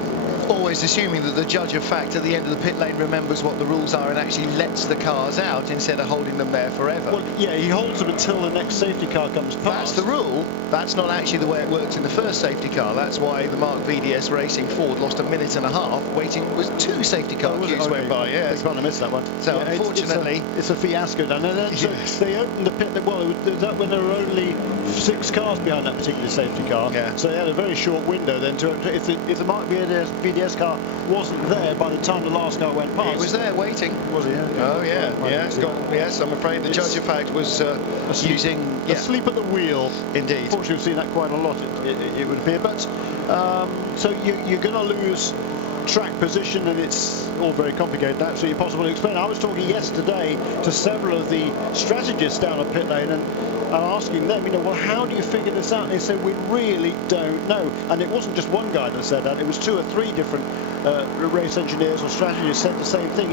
Always assuming that the judge of fact at the end of the pit lane remembers what the rules are and actually lets the cars out instead of holding them there forever. Well, yeah, he holds them until the next safety car comes past. That's the rule. That's not actually the way it worked in the first safety car. That's why the Mark VDS Racing Ford lost a minute and a half waiting. It was two safety car queues went by. Yeah, I can't miss that one. So yeah, unfortunately, it's a fiasco. And then yes. They opened the pit. Well, that when there were only 6 cars behind that particular safety car. Yeah. So they had a very short window then to if the Mark VDS car wasn't there by the time the last car went past. It was there waiting. Was it? Yeah. Oh yeah, yeah. Yes, I'm afraid the judge of fact was asleep at the wheel. Indeed. Unfortunately, we've seen that quite a lot. It would appear, but so you're going to lose track position, and it's all very complicated, absolutely impossible to explain. I was talking yesterday to several of the strategists down at pit lane, and asking them, well, how do you figure this out? And they said, we really don't know. And it wasn't just one guy that said that, it was 2 or 3 different race engineers or strategists said the same thing.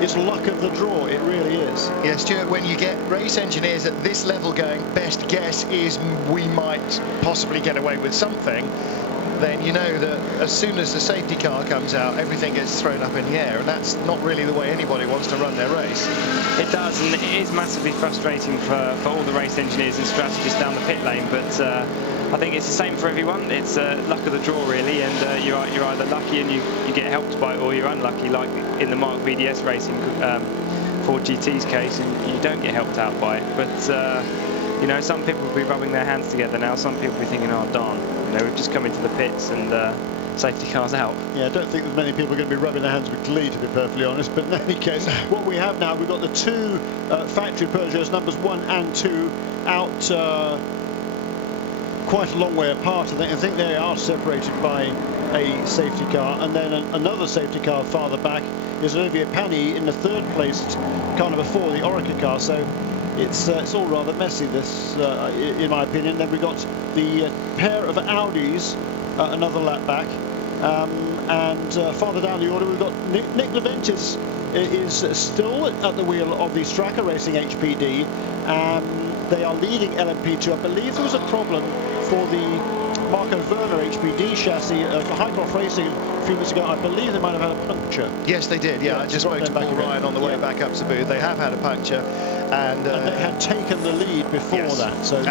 It's luck of the draw, it really is. Yeah, Stuart, when you get race engineers at this level going, best guess is we might possibly get away with something. then you know that as soon as the safety car comes out, everything gets thrown up in the air, and that's not really the way anybody wants to run their race. It does, and it is massively frustrating for all the race engineers and strategists down the pit lane, but I think it's the same for everyone. It's luck of the draw, really, and you're either lucky and you get helped by it, or you're unlucky, like in the Mark VDS Racing Ford GT's case, and you don't get helped out by it. But you know, some people will be rubbing their hands together now. Some people will be thinking, oh darn, you know, we've just come into the pits and safety car's out. Yeah, I don't think that many people are going to be rubbing their hands with glee, to be perfectly honest. But in any case, what we have now, we've got the two factory Peugeots, numbers 1 and 2, out quite a long way apart. I think they are separated by a safety car, and then another safety car farther back is Olivier Panis in the third place car number 4, the Orica car. So it's all rather messy, this, in my opinion. Then we've got the pair of Audis, another lap back, and farther down the order we've got Nick Leventis is still at the wheel of the Stracker Racing HPD. They are leading LMP2. I believe there was a problem for the Marco Werner HPD chassis for Highcroft Racing a few weeks ago. I believe they might have had a puncture. Yes, they did. Yeah, I just spoke to Paul Ryan on the way back up to booth. They have had a puncture, and they had taken the lead before that. So,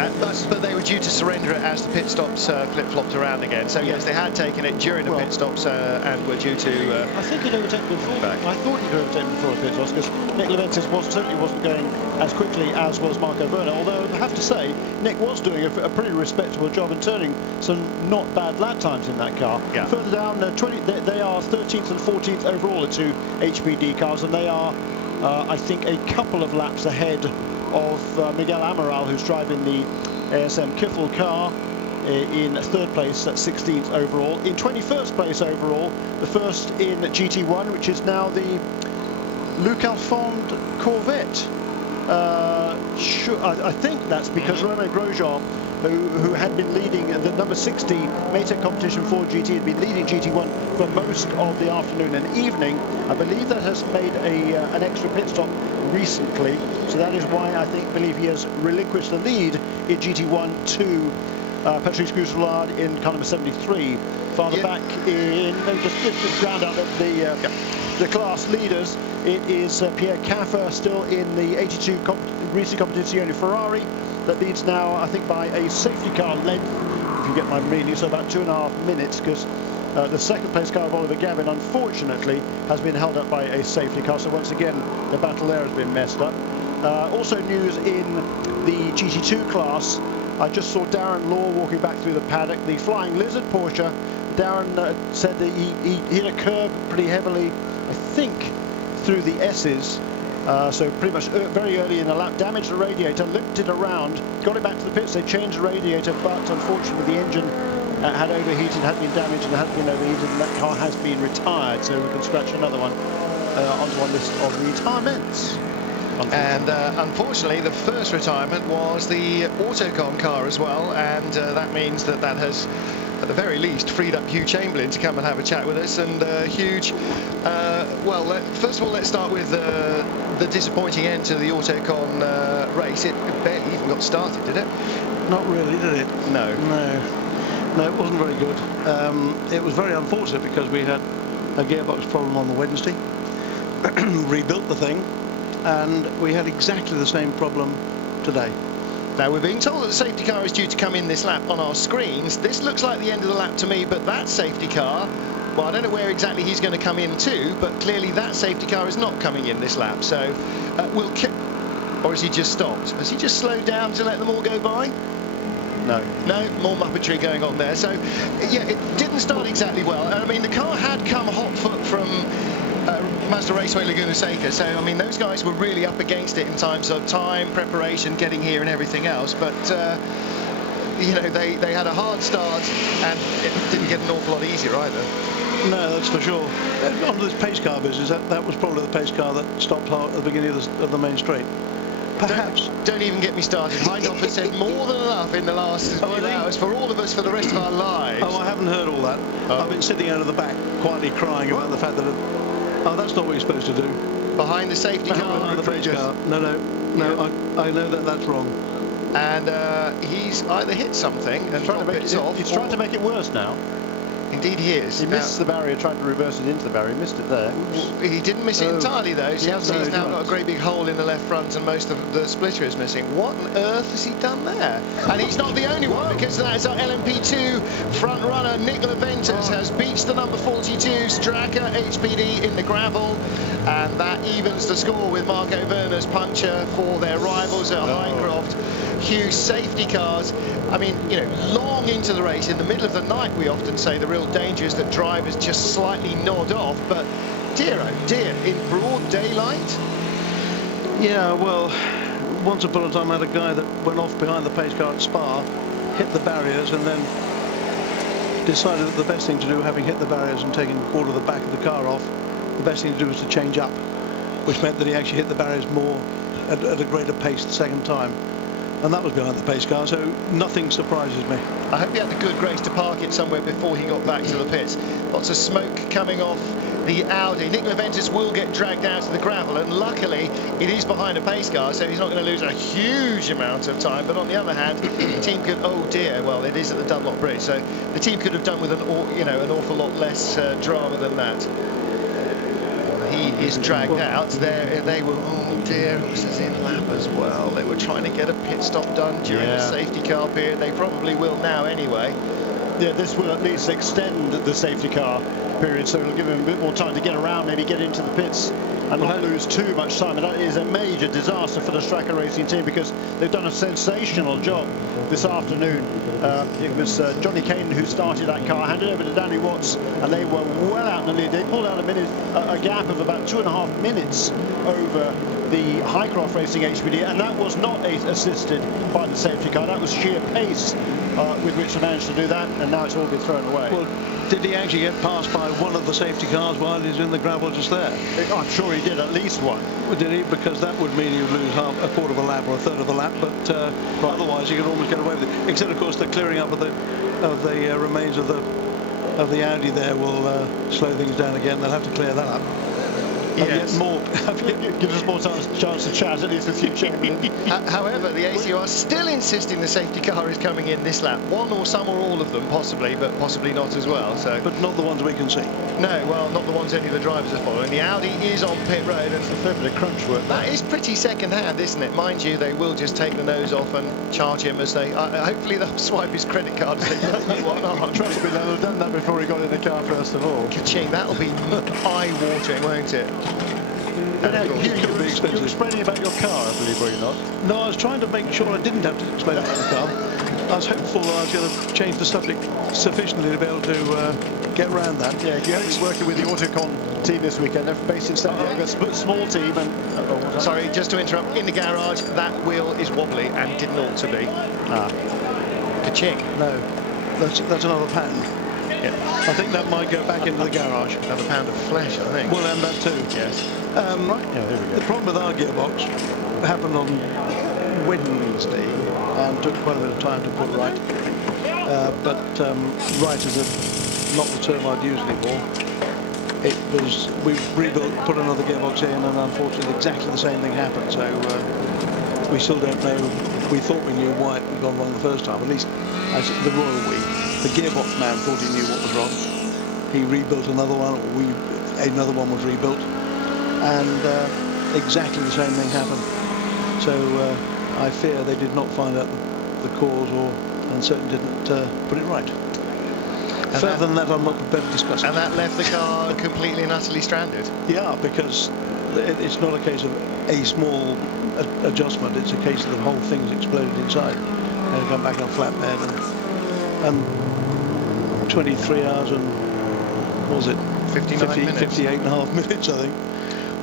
but they were due to surrender it as the pit stops flip-flopped around again. So yes, they had taken it during the pit stops and were due to. I think he'd overtaken before. I thought he'd overtaken before the pit stops, because Nick Leventis certainly wasn't going as quickly as was Marco Werner. Although I have to say, Nick was doing a pretty respectable job in turning some not bad lap times in that car. Yeah. Further down, they are 13th and 14th overall, the two HPD cars, and they are, I think, a couple of laps ahead of Miguel Amaral, who's driving the ASM Kiffel car, in third place at 16th overall. In 21st place overall, the first in GT1, which is now the Luc Alphonse Corvette. I think that's because Romain Grosjean, who had been leading the number 60 Maytag competition for GT, had been leading GT1 for most of the afternoon and evening. I believe that has made an extra pit stop recently, so that is why I believe he has relinquished the lead in GT1 to Patrice Goussouard in car number 73. Farther back in, just round up the class leaders, it is Pierre Caffer still in the 82 Risi Competizione Ferrari that leads now, I think, by a safety car length, if you get my meaning, so about 2.5 minutes, because the second place car of Oliver Gavin, unfortunately, has been held up by a safety car. So once again, the battle there has been messed up. Also news in the GT2 class, I just saw Darren Law walking back through the paddock, the Flying Lizard Porsche. Darren said that he hit a curb pretty heavily, I think, through the S's. So pretty much very early in the lap, damaged the radiator, limped it around, got it back to the pits. They changed the radiator, but unfortunately the engine had overheated, had been damaged and had been overheated, and that car has been retired. So we can scratch another one onto our list of retirements. And unfortunately, the first retirement was the Autocon car as well, and that means that has, at the very least, freed up Hugh Chamberlain to come and have a chat with us. And Hugh, well, first of all, let's start with the disappointing end to the Autocon race. It barely even got started, did it? Not really, did it? No. No, it wasn't very good. It was very unfortunate because we had a gearbox problem on the Wednesday, rebuilt the thing, and we had exactly the same problem today. Now, we're being told that the safety car is due to come in this lap on our screens. This looks like the end of the lap to me, but that safety car, well, I don't know where exactly he's going to come in to, but clearly that safety car is not coming in this lap. So we'll or has he just stopped? Has he just slowed down to let them all go by? No. No, more muppetry going on there. So, yeah, it didn't start exactly well. And I mean, the car had come hot foot from Mazda Raceway Laguna Seca, so I mean those guys were really up against it in terms of time, preparation, getting here and everything else, but you know, they had a hard start and it didn't get an awful lot easier either. No, that's for sure. On this pace car business, that was probably the pace car that stopped hard at the beginning of the main straight. Perhaps. Don't even get me started. Heindorf has said more than enough in the last few hours for all of us for the rest of our lives. Oh, I haven't heard all that. I've been sitting out of the back quietly crying about the fact that oh, that's not what you're supposed to do. Behind the safety car? Behind the pace car. No, yeah. I know that's wrong. And he's either hit something and he's trying to make it worse now. Indeed he is. He missed the barrier, tried to reverse it into the barrier, missed it there. He didn't miss it entirely though. So he's now got a great big hole in the left front and most of the splitter is missing. What on earth has he done there? And he's not the only one, because that's our LMP2 front runner Nick Leventus has beached the number 42 Straka HPD in the gravel, and that evens the score with Marco Werner's puncture for their rivals at Highcroft. Huge safety cars. I mean, you know, long into the race, in the middle of the night, we often say the real danger is that drivers just slightly nod off, but dear oh dear, in broad daylight? Yeah, well, once upon a time I had a guy that went off behind the pace car at Spa, hit the barriers, and then decided that the best thing to do, having hit the barriers and taken a quarter of the back of the car off, the best thing to do was to change up, which meant that he actually hit the barriers more at a greater pace the second time. And that was behind the pace car, so nothing surprises me. I hope he had the good grace to park it somewhere before he got back to the pits. Lots of smoke coming off the Audi. Nick Leventus will get dragged out to the gravel, and luckily it is behind a pace car, so he's not going to lose a huge amount of time. But on the other hand, the team could, oh dear, well, it is at the Dunlop Bridge, so the team could have done with an awful lot less drama than that. He is dragged out there. They were, oh dear, it was his in lap as well. They were trying to get a pit stop done during the safety car period. They probably will now anyway. Yeah, this will at least extend the safety car period, so it'll give him a bit more time to get around, maybe get into the pits and not lose too much time. And that is a major disaster for the Straka Racing team, because they've done a sensational job this afternoon. It was Johnny Kane who started that car, handed over to Danny Watts, and they were well out in the lead. They pulled out a gap of about 2.5 minutes over the Highcroft Racing HPD, and that was not assisted by the safety car. That was sheer pace with which they managed to do that, and now it's all been thrown away. Well, did he actually get passed by one of the safety cars while he's in the gravel just there? I'm sure he did, at least one. Well, did he? Because that would mean he would lose a quarter of a lap or a third of a lap, but otherwise he could almost get away with it. Except, of course, the clearing up of the remains of the Audi there will slow things down again. They'll have to clear that up. Yes. Gives us more chance to chat, at least a few seconds. However, the ACO are still insisting the safety car is coming in this lap. One or some or all of them, possibly, but possibly not as well. So, but not the ones we can see. No, well, not the ones any of the drivers are following. The Audi is on pit road, and a fair bit of crunch work. That is pretty second-hand, isn't it? Mind you, they will just take the nose off and charge him as they. Hopefully, they'll swipe his credit card as they do whatnot. Trust me, they'll have done that before he got in the car first of all. Ka-ching! That'll be eye-watering, won't it? But you were explaining about your car, I believe, were you not? No, I was trying to make sure I didn't have to explain about the car. I was hopeful that I was going to change the subject sufficiently to be able to get around that. Yeah, you're actually working with the Autocon team this weekend. They're based in San Diego, a small team. And sorry, just to interrupt, in the garage, that wheel is wobbly and didn't ought to be. Ka-ching. No, that's another pattern. Yeah. I think that might go back into the garage. Another pound of flesh, I think. Well, and that too. Yes. Right. Yeah, there we go. The problem with our gearbox happened on Wednesday and took quite a bit of time to put right. Right is not the term I'd use anymore. We rebuilt, put another gearbox in, and unfortunately exactly the same thing happened. So we still don't know. We thought we knew why it had gone wrong the first time. At least the gearbox man thought he knew what was wrong. He rebuilt another one, or another one was rebuilt, and exactly the same thing happened. So I fear they did not find out the cause, and certainly didn't put it right. And further than that, I'm not prepared to discuss it. And that left the car completely and utterly stranded? Yeah, because it's not a case of a small adjustment, it's a case of the whole thing's exploded inside and come back on flatbed, and 23 hours and, what was it? 58.5 minutes, I think.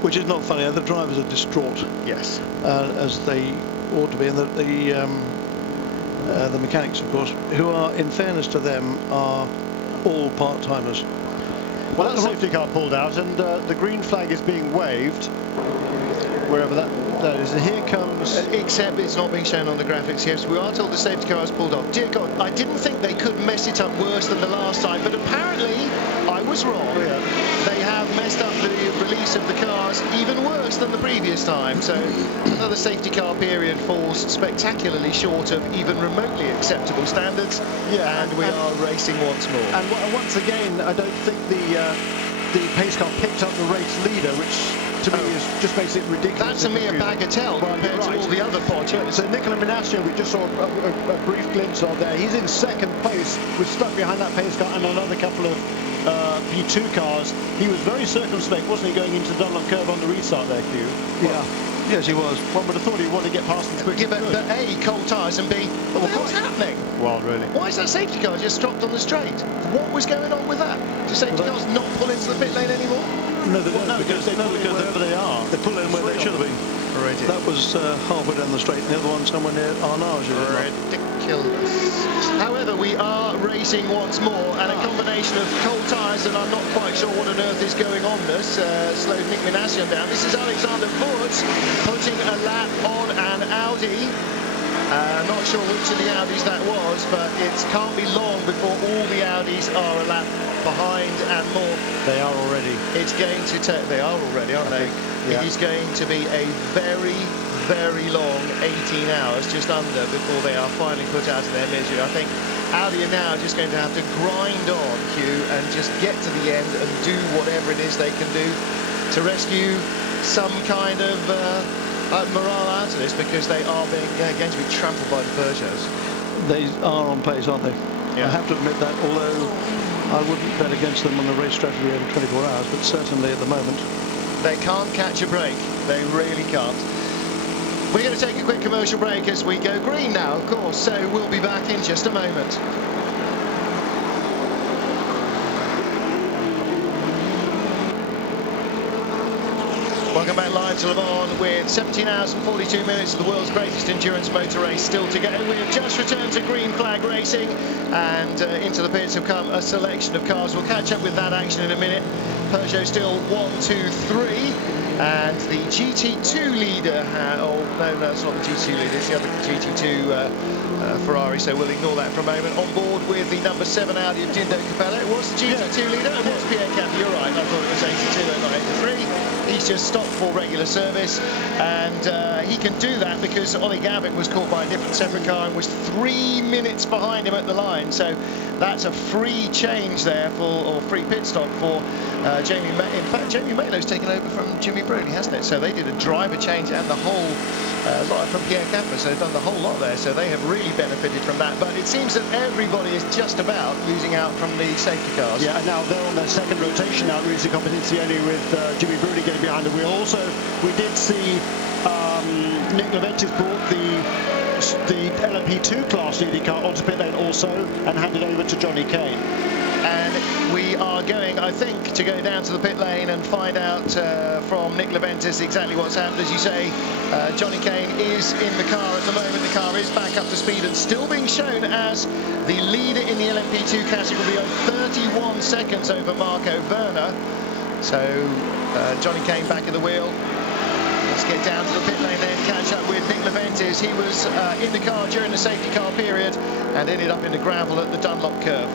Which is not funny. The drivers are distraught. Yes. As they ought to be, and the mechanics, of course, who are, in fairness to them, are all part-timers. Well, that safety car pulled out, and the green flag is being waved wherever that is. And here comes. Except it's not being shown on the graphics. Yes, we are told the safety car has pulled off. Dear God, I didn't think they could mess it up worse than the last time, but apparently I was wrong. Oh, yeah. They have messed up the release of the cars even worse than the previous time. So another safety car period falls spectacularly short of even remotely acceptable standards. Yeah, and we are racing once more. And once again, I don't think the pace car picked up the race leader, which to me just makes it ridiculous. That's a mere bagatelle compared to all the other Poggers. So Nicola Minascio, we just saw a brief glimpse of there. He's in second place, was stuck behind that pace car and another couple of P2 cars. He was very circumspect, wasn't he, going into the Dunlop curve on the restart there, Q? Yeah. Yes, he was. One would have thought he wanted to get past them quickly. Yeah, but A, cold tyres, and B, what's happening? Well, really. Why is that safety car just dropped on the straight? What was going on with that? Do safety cars not pull into the pit lane anymore? No, because they pull in wherever they are. They pull in where they should have been. That was halfway down the straight, and the other one somewhere near Arnage. Ridiculous. However, we are racing once more, and a combination of cold tyres that I'm not quite sure what on earth is going on this slowed Nick Minascio down. This is Alexander Wurz putting a lap on an Audi. Not sure which of the Audis that was, but it can't be long before all the Audis are a lap behind and more. They are already. It's going to take. They are already, aren't they? Yeah. It is going to be a very, very long 18 hours, just under, before they are finally put out of their misery. I think Audi are now just going to have to grind on, Hugh, and just get to the end and do whatever it is they can do to rescue some kind of morale out of this, because they are going to be trampled by the Peugeots. They are on pace, aren't they? Yeah. I have to admit that, although I wouldn't bet against them on the race strategy over 24 hours, but certainly at the moment. They can't catch a break. They really can't. We're going to take a quick commercial break as we go green now, of course, so we'll be back in just a moment. Welcome back live to Le Mans with 17 hours and 42 minutes of the world's greatest endurance motor race still to go. We have just returned to green flag racing, and into the pits have come a selection of cars. We'll catch up with that action in a minute. Peugeot still 1, 2, 3. And the GT2 leader, oh no, that's not the GT2 leader, it's the other GT2 Ferrari, so we'll ignore that for a moment. On board with the number 7 Audi of Dindo Capello. It was the GT2 leader, and it's Pierre Cappi, you're right, I thought it was 82 and not 83. He's just stopped for regular service, and he can do that because Ollie Gavitt was caught by a different separate car and was 3 minutes behind him at the line, so that's a free change there or free pit stop for Jamie May. In fact, Jamie Maylo's taken over from Jimmy Brody, hasn't it? So they did a driver change and the whole lot from Pierre Capra, so they've done the whole lot there, so they have really benefited from that. But it seems that everybody is just about losing out from the safety cars. Yeah, and now they're on their second rotation now, Risi Competizione, with Jimmy Brody getting behind the wheel. Also, we did see Nick Leventis brought the LMP2 class leading car onto pit lane also and handed over to Johnny Kane. And we are going, I think, to go down to the pit lane and find out from Nick Leventis exactly what's happened. As you say, Johnny Kane is in the car at the moment. The car is back up to speed and still being shown as the leader in the LMP2 category on 31 seconds over Marco Werner. So Johnny Kane back at the wheel. Let's get down to the pit lane then, catch up with Nick Leventis. He was in the car during the safety car period and ended up in the gravel at the Dunlop curve.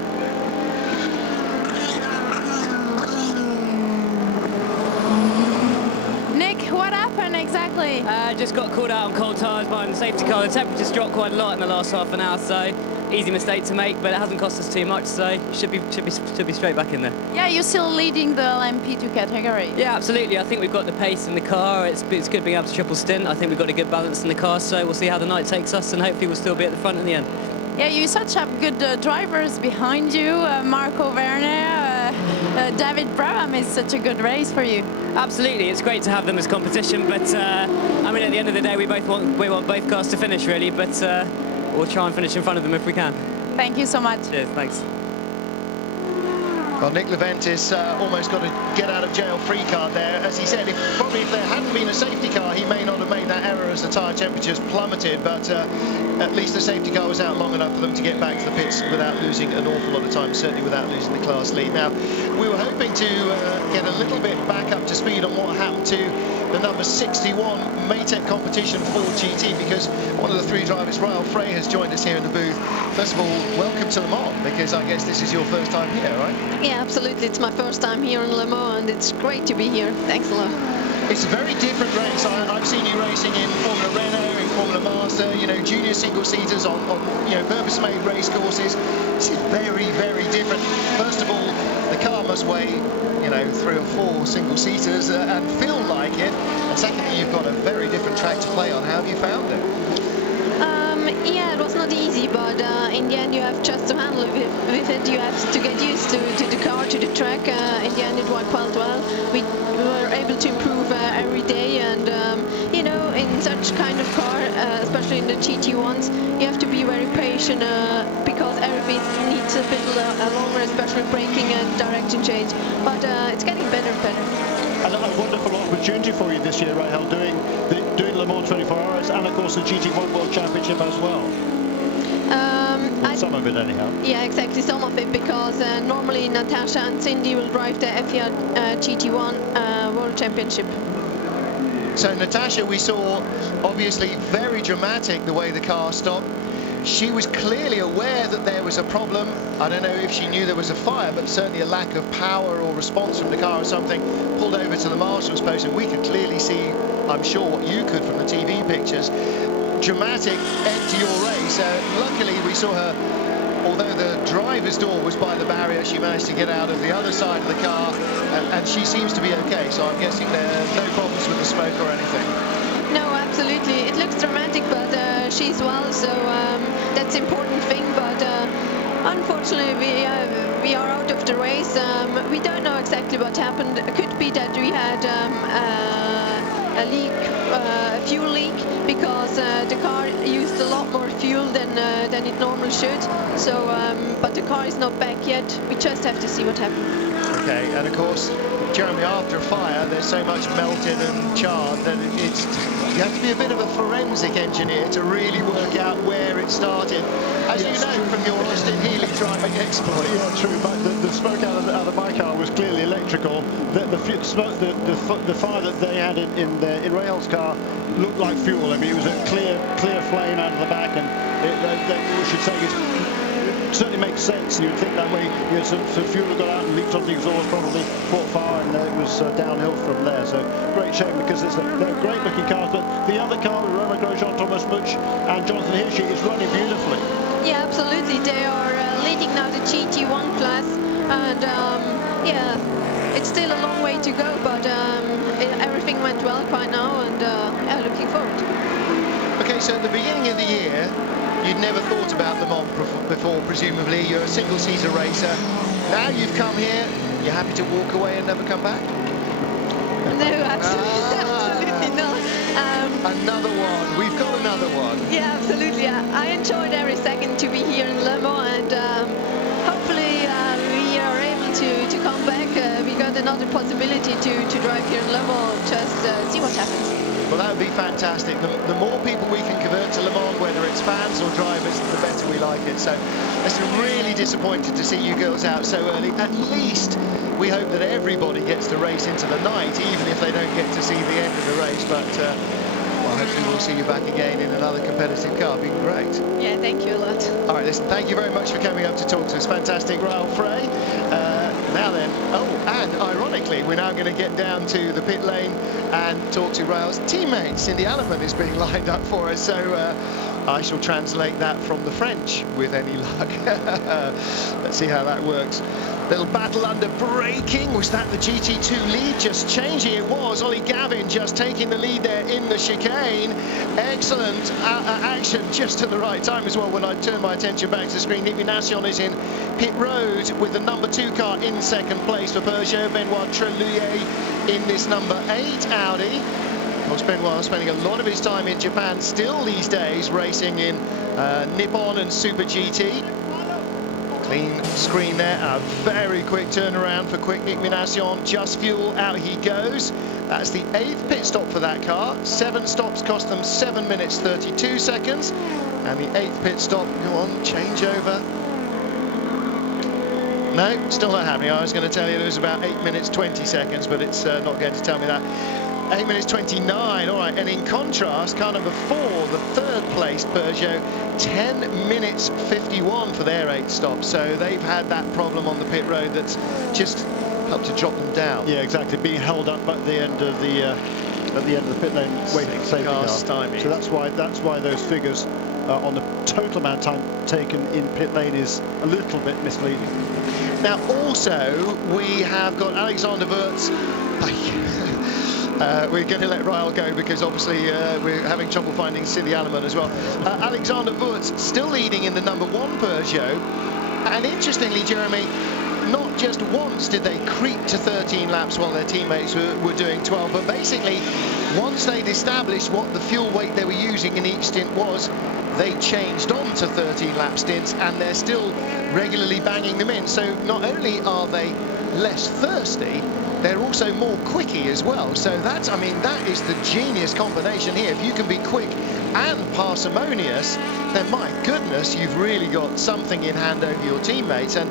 Nick, what happened exactly? Just got caught out on cold tyres behind the safety car. The temperature's dropped quite a lot in the last half an hour, so easy mistake to make, but it hasn't cost us too much, so should be straight back in there. Yeah, you're still leading the LMP2 category. Yeah, absolutely. I think we've got the pace in the car. It's good being able to triple stint. I think we've got a good balance in the car, so we'll see how the night takes us, and hopefully we'll still be at the front in the end. Yeah, you such have good drivers behind you. Marco Werner, David Brabham is such a good race for you. Absolutely, it's great to have them as competition, but I mean, at the end of the day, we want both cars to finish, really, but we'll try and finish in front of them if we can. Thank you so much. Cheers, thanks. Well, Nick Leventis almost got a get-out-of-jail-free card there. As he said, probably if there hadn't been a safety car, he may not have made that error as the tyre temperatures plummeted, but at least the safety car was out long enough for them to get back to the pits without losing an awful lot of time, certainly without losing the class lead. Now, we were hoping to get a little bit back up to speed on what happened to the number 61 Maytech competition for GT, because one of the 3 drivers, Rael Frey, has joined us here in the booth. First of all, welcome to Le Mans, because I guess this is your first time here, right? Yeah, absolutely. It's my first time here in Le Mans, and it's great to be here. Thanks a lot. It's a very different race. I've seen you racing in Formula Renault, in Formula Master, you know, junior single-seaters on you know, purpose-made race courses. This is very, very different. First of all, the car must weigh, you know, 3 or 4 single-seaters and feel like it. And secondly, you've got a very different track to play on. How have you found it? Yeah, it was not easy, but in the end you have just to handle it with it. You have to get used to the car, to the track. In the end it went quite well. We were able to improve every day, and you know, in such kind of car, especially in the GT1s, you have to be very patient because everything needs a bit longer, especially braking and direction change. But it's getting better and better. And a wonderful opportunity for you this year, Rahel, doing Le Mans 24 Hours and of course the GT1 World Championship as well. Some of it anyhow. Yeah, exactly, some of it, because normally Natasha and Cindy will drive the FIA GT1 World Championship. So Natasha, we saw obviously very dramatic the way the car stopped. She was clearly aware that there was a problem. I don't know if she knew there was a fire, but certainly a lack of power or response from the car or something. Pulled over to the marshal's post, and we could clearly see, I'm sure what you could from the TV pictures, dramatic end to your race. Luckily we saw her, although the driver's door was by the barrier, she managed to get out of the other side of the car, and she seems to be okay. So I'm guessing there are no problems with the smoke or anything. No, absolutely. It looks dramatic, but she's well, so that's the important thing. But unfortunately, we are out of the race. We don't know exactly what happened. It could be that we had a leak, a fuel leak, because the car used a lot more fuel than it normally should. So, but the car is not back yet. We just have to see what happened. Okay, and of course, Jeremy, after a fire, there's so much melted and charred that you have to be a bit of a forensic engineer to really work out where it started. As you know from your Austin Healey driving exploit. Yeah, true, but the smoke out of my car was clearly electrical. The fire that they had in Rail's car looked like fuel. I mean, it was a clear flame out of the back, and we should say it certainly makes sense. You'd think that way. You know, some fuel got out and leaked on the exhaust, probably caught fire, and it was downhill from there. So great shame, because they're great looking cars. But the other car, Romain Grosjean, Thomas Much and Jonathan Hirschi, is running beautifully. Yeah, absolutely. They are leading now the GT1 class, and yeah, it's still a long way to go, but everything went well by now, and yeah, looking forward. Okay, so at the beginning of the year, you'd never thought about Le Mans before, presumably. You're a single-seater racer. Now you've come here, you're happy to walk away and never come back? No, absolutely not. Another one. We've got another one. Yeah, absolutely. I enjoyed every second to be here in Le Mans, and hopefully we are able to come back. We got another possibility to drive here in Le Mans, just see what happens. Well, that would be fantastic. The more people we can convert to Le Mans, whether it's fans or drivers, the better we like it. So it's really disappointed to see you girls out so early. At least we hope that everybody gets to race into the night, even if they don't get to see the end of the race. But well, hopefully we'll see you back again in another competitive car. It'd be great. Yeah, thank you a lot. All right, listen, thank you very much for coming up to talk to us. Fantastic, Rahel Frey. Now then, and ironically, we're now going to get down to the pit lane and talk to Rahel's teammate. Cindy Alleman is being lined up for us, so I shall translate that from the French with any luck. Let's see how that works. Little battle under braking. Was that the GT2 lead just changing? It was. Ollie Gavin just taking the lead there in the chicane. Excellent action just at the right time as well. When I turn my attention back to the screen, Nick Minassian is in pit road with the number 2 car in second place for Peugeot. Benoit Treluyer in this number 8 Audi. Of course, Benoit spending a lot of his time in Japan still these days, racing in Nippon and Super GT. Clean screen there, a very quick turnaround for quick Nick Minassian. Just Fuel, out he goes. That's the 8th pit stop for that car. 7 stops cost them 7 minutes 32 seconds. And the 8th pit stop, go on, changeover. No, still not happening. I was going to tell you it was about 8 minutes 20 seconds, but it's not going to tell me that. 8 minutes 29, all right, and in contrast, car number 4, the third place Peugeot, 10 minutes 51 for their 8 stops. So they've had that problem on the pit road that's just helped to drop them down. Yeah, exactly, being held up at the end of the pit lane waiting for safety car. So that's why those figures on the total amount of time taken in pit lane is a little bit misleading. Now also we have got Alexander Wurz. We're going to let Ryle go because obviously we're having trouble finding Silly Alaman as well. Alexander Wurz still leading in the number 1 Peugeot, and interestingly, Jeremy, not just once did they creep to 13 laps while their teammates were doing 12, but basically once they'd established what the fuel weight they were using in each stint was, they changed on to 13 lap stints, and they're still regularly banging them in. So not only are they less thirsty, they're also more quickie as well. So that's, I mean, that is the genius combination here. If you can be quick and parsimonious, then my goodness, you've really got something in hand over your teammates. And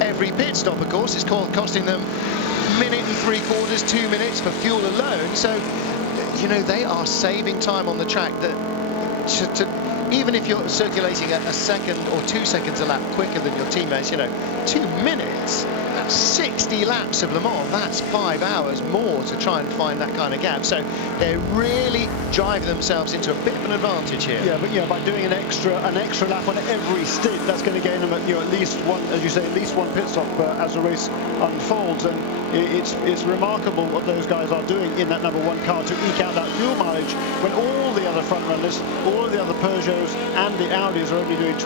every pit stop, of course, is costing them 1 minute and 3/4, 2 minutes for fuel alone. So, you know, they are saving time on the track that even if you're circulating a second or 2 seconds a lap quicker than your teammates, you know, 2 minutes, that's 60 laps of Le Mans, that's 5 hours more to try and find that kind of gap. So they're really driving themselves into a bit of an advantage here. Yeah, but yeah, by doing an extra lap on every stint, that's going to gain them at least one, as you say, at least one pit stop as the race unfolds. And it's remarkable what those guys are doing in that number 1 car to eke out that fuel mileage when all the other front runners, all of the other Peugeots and the Audis are only doing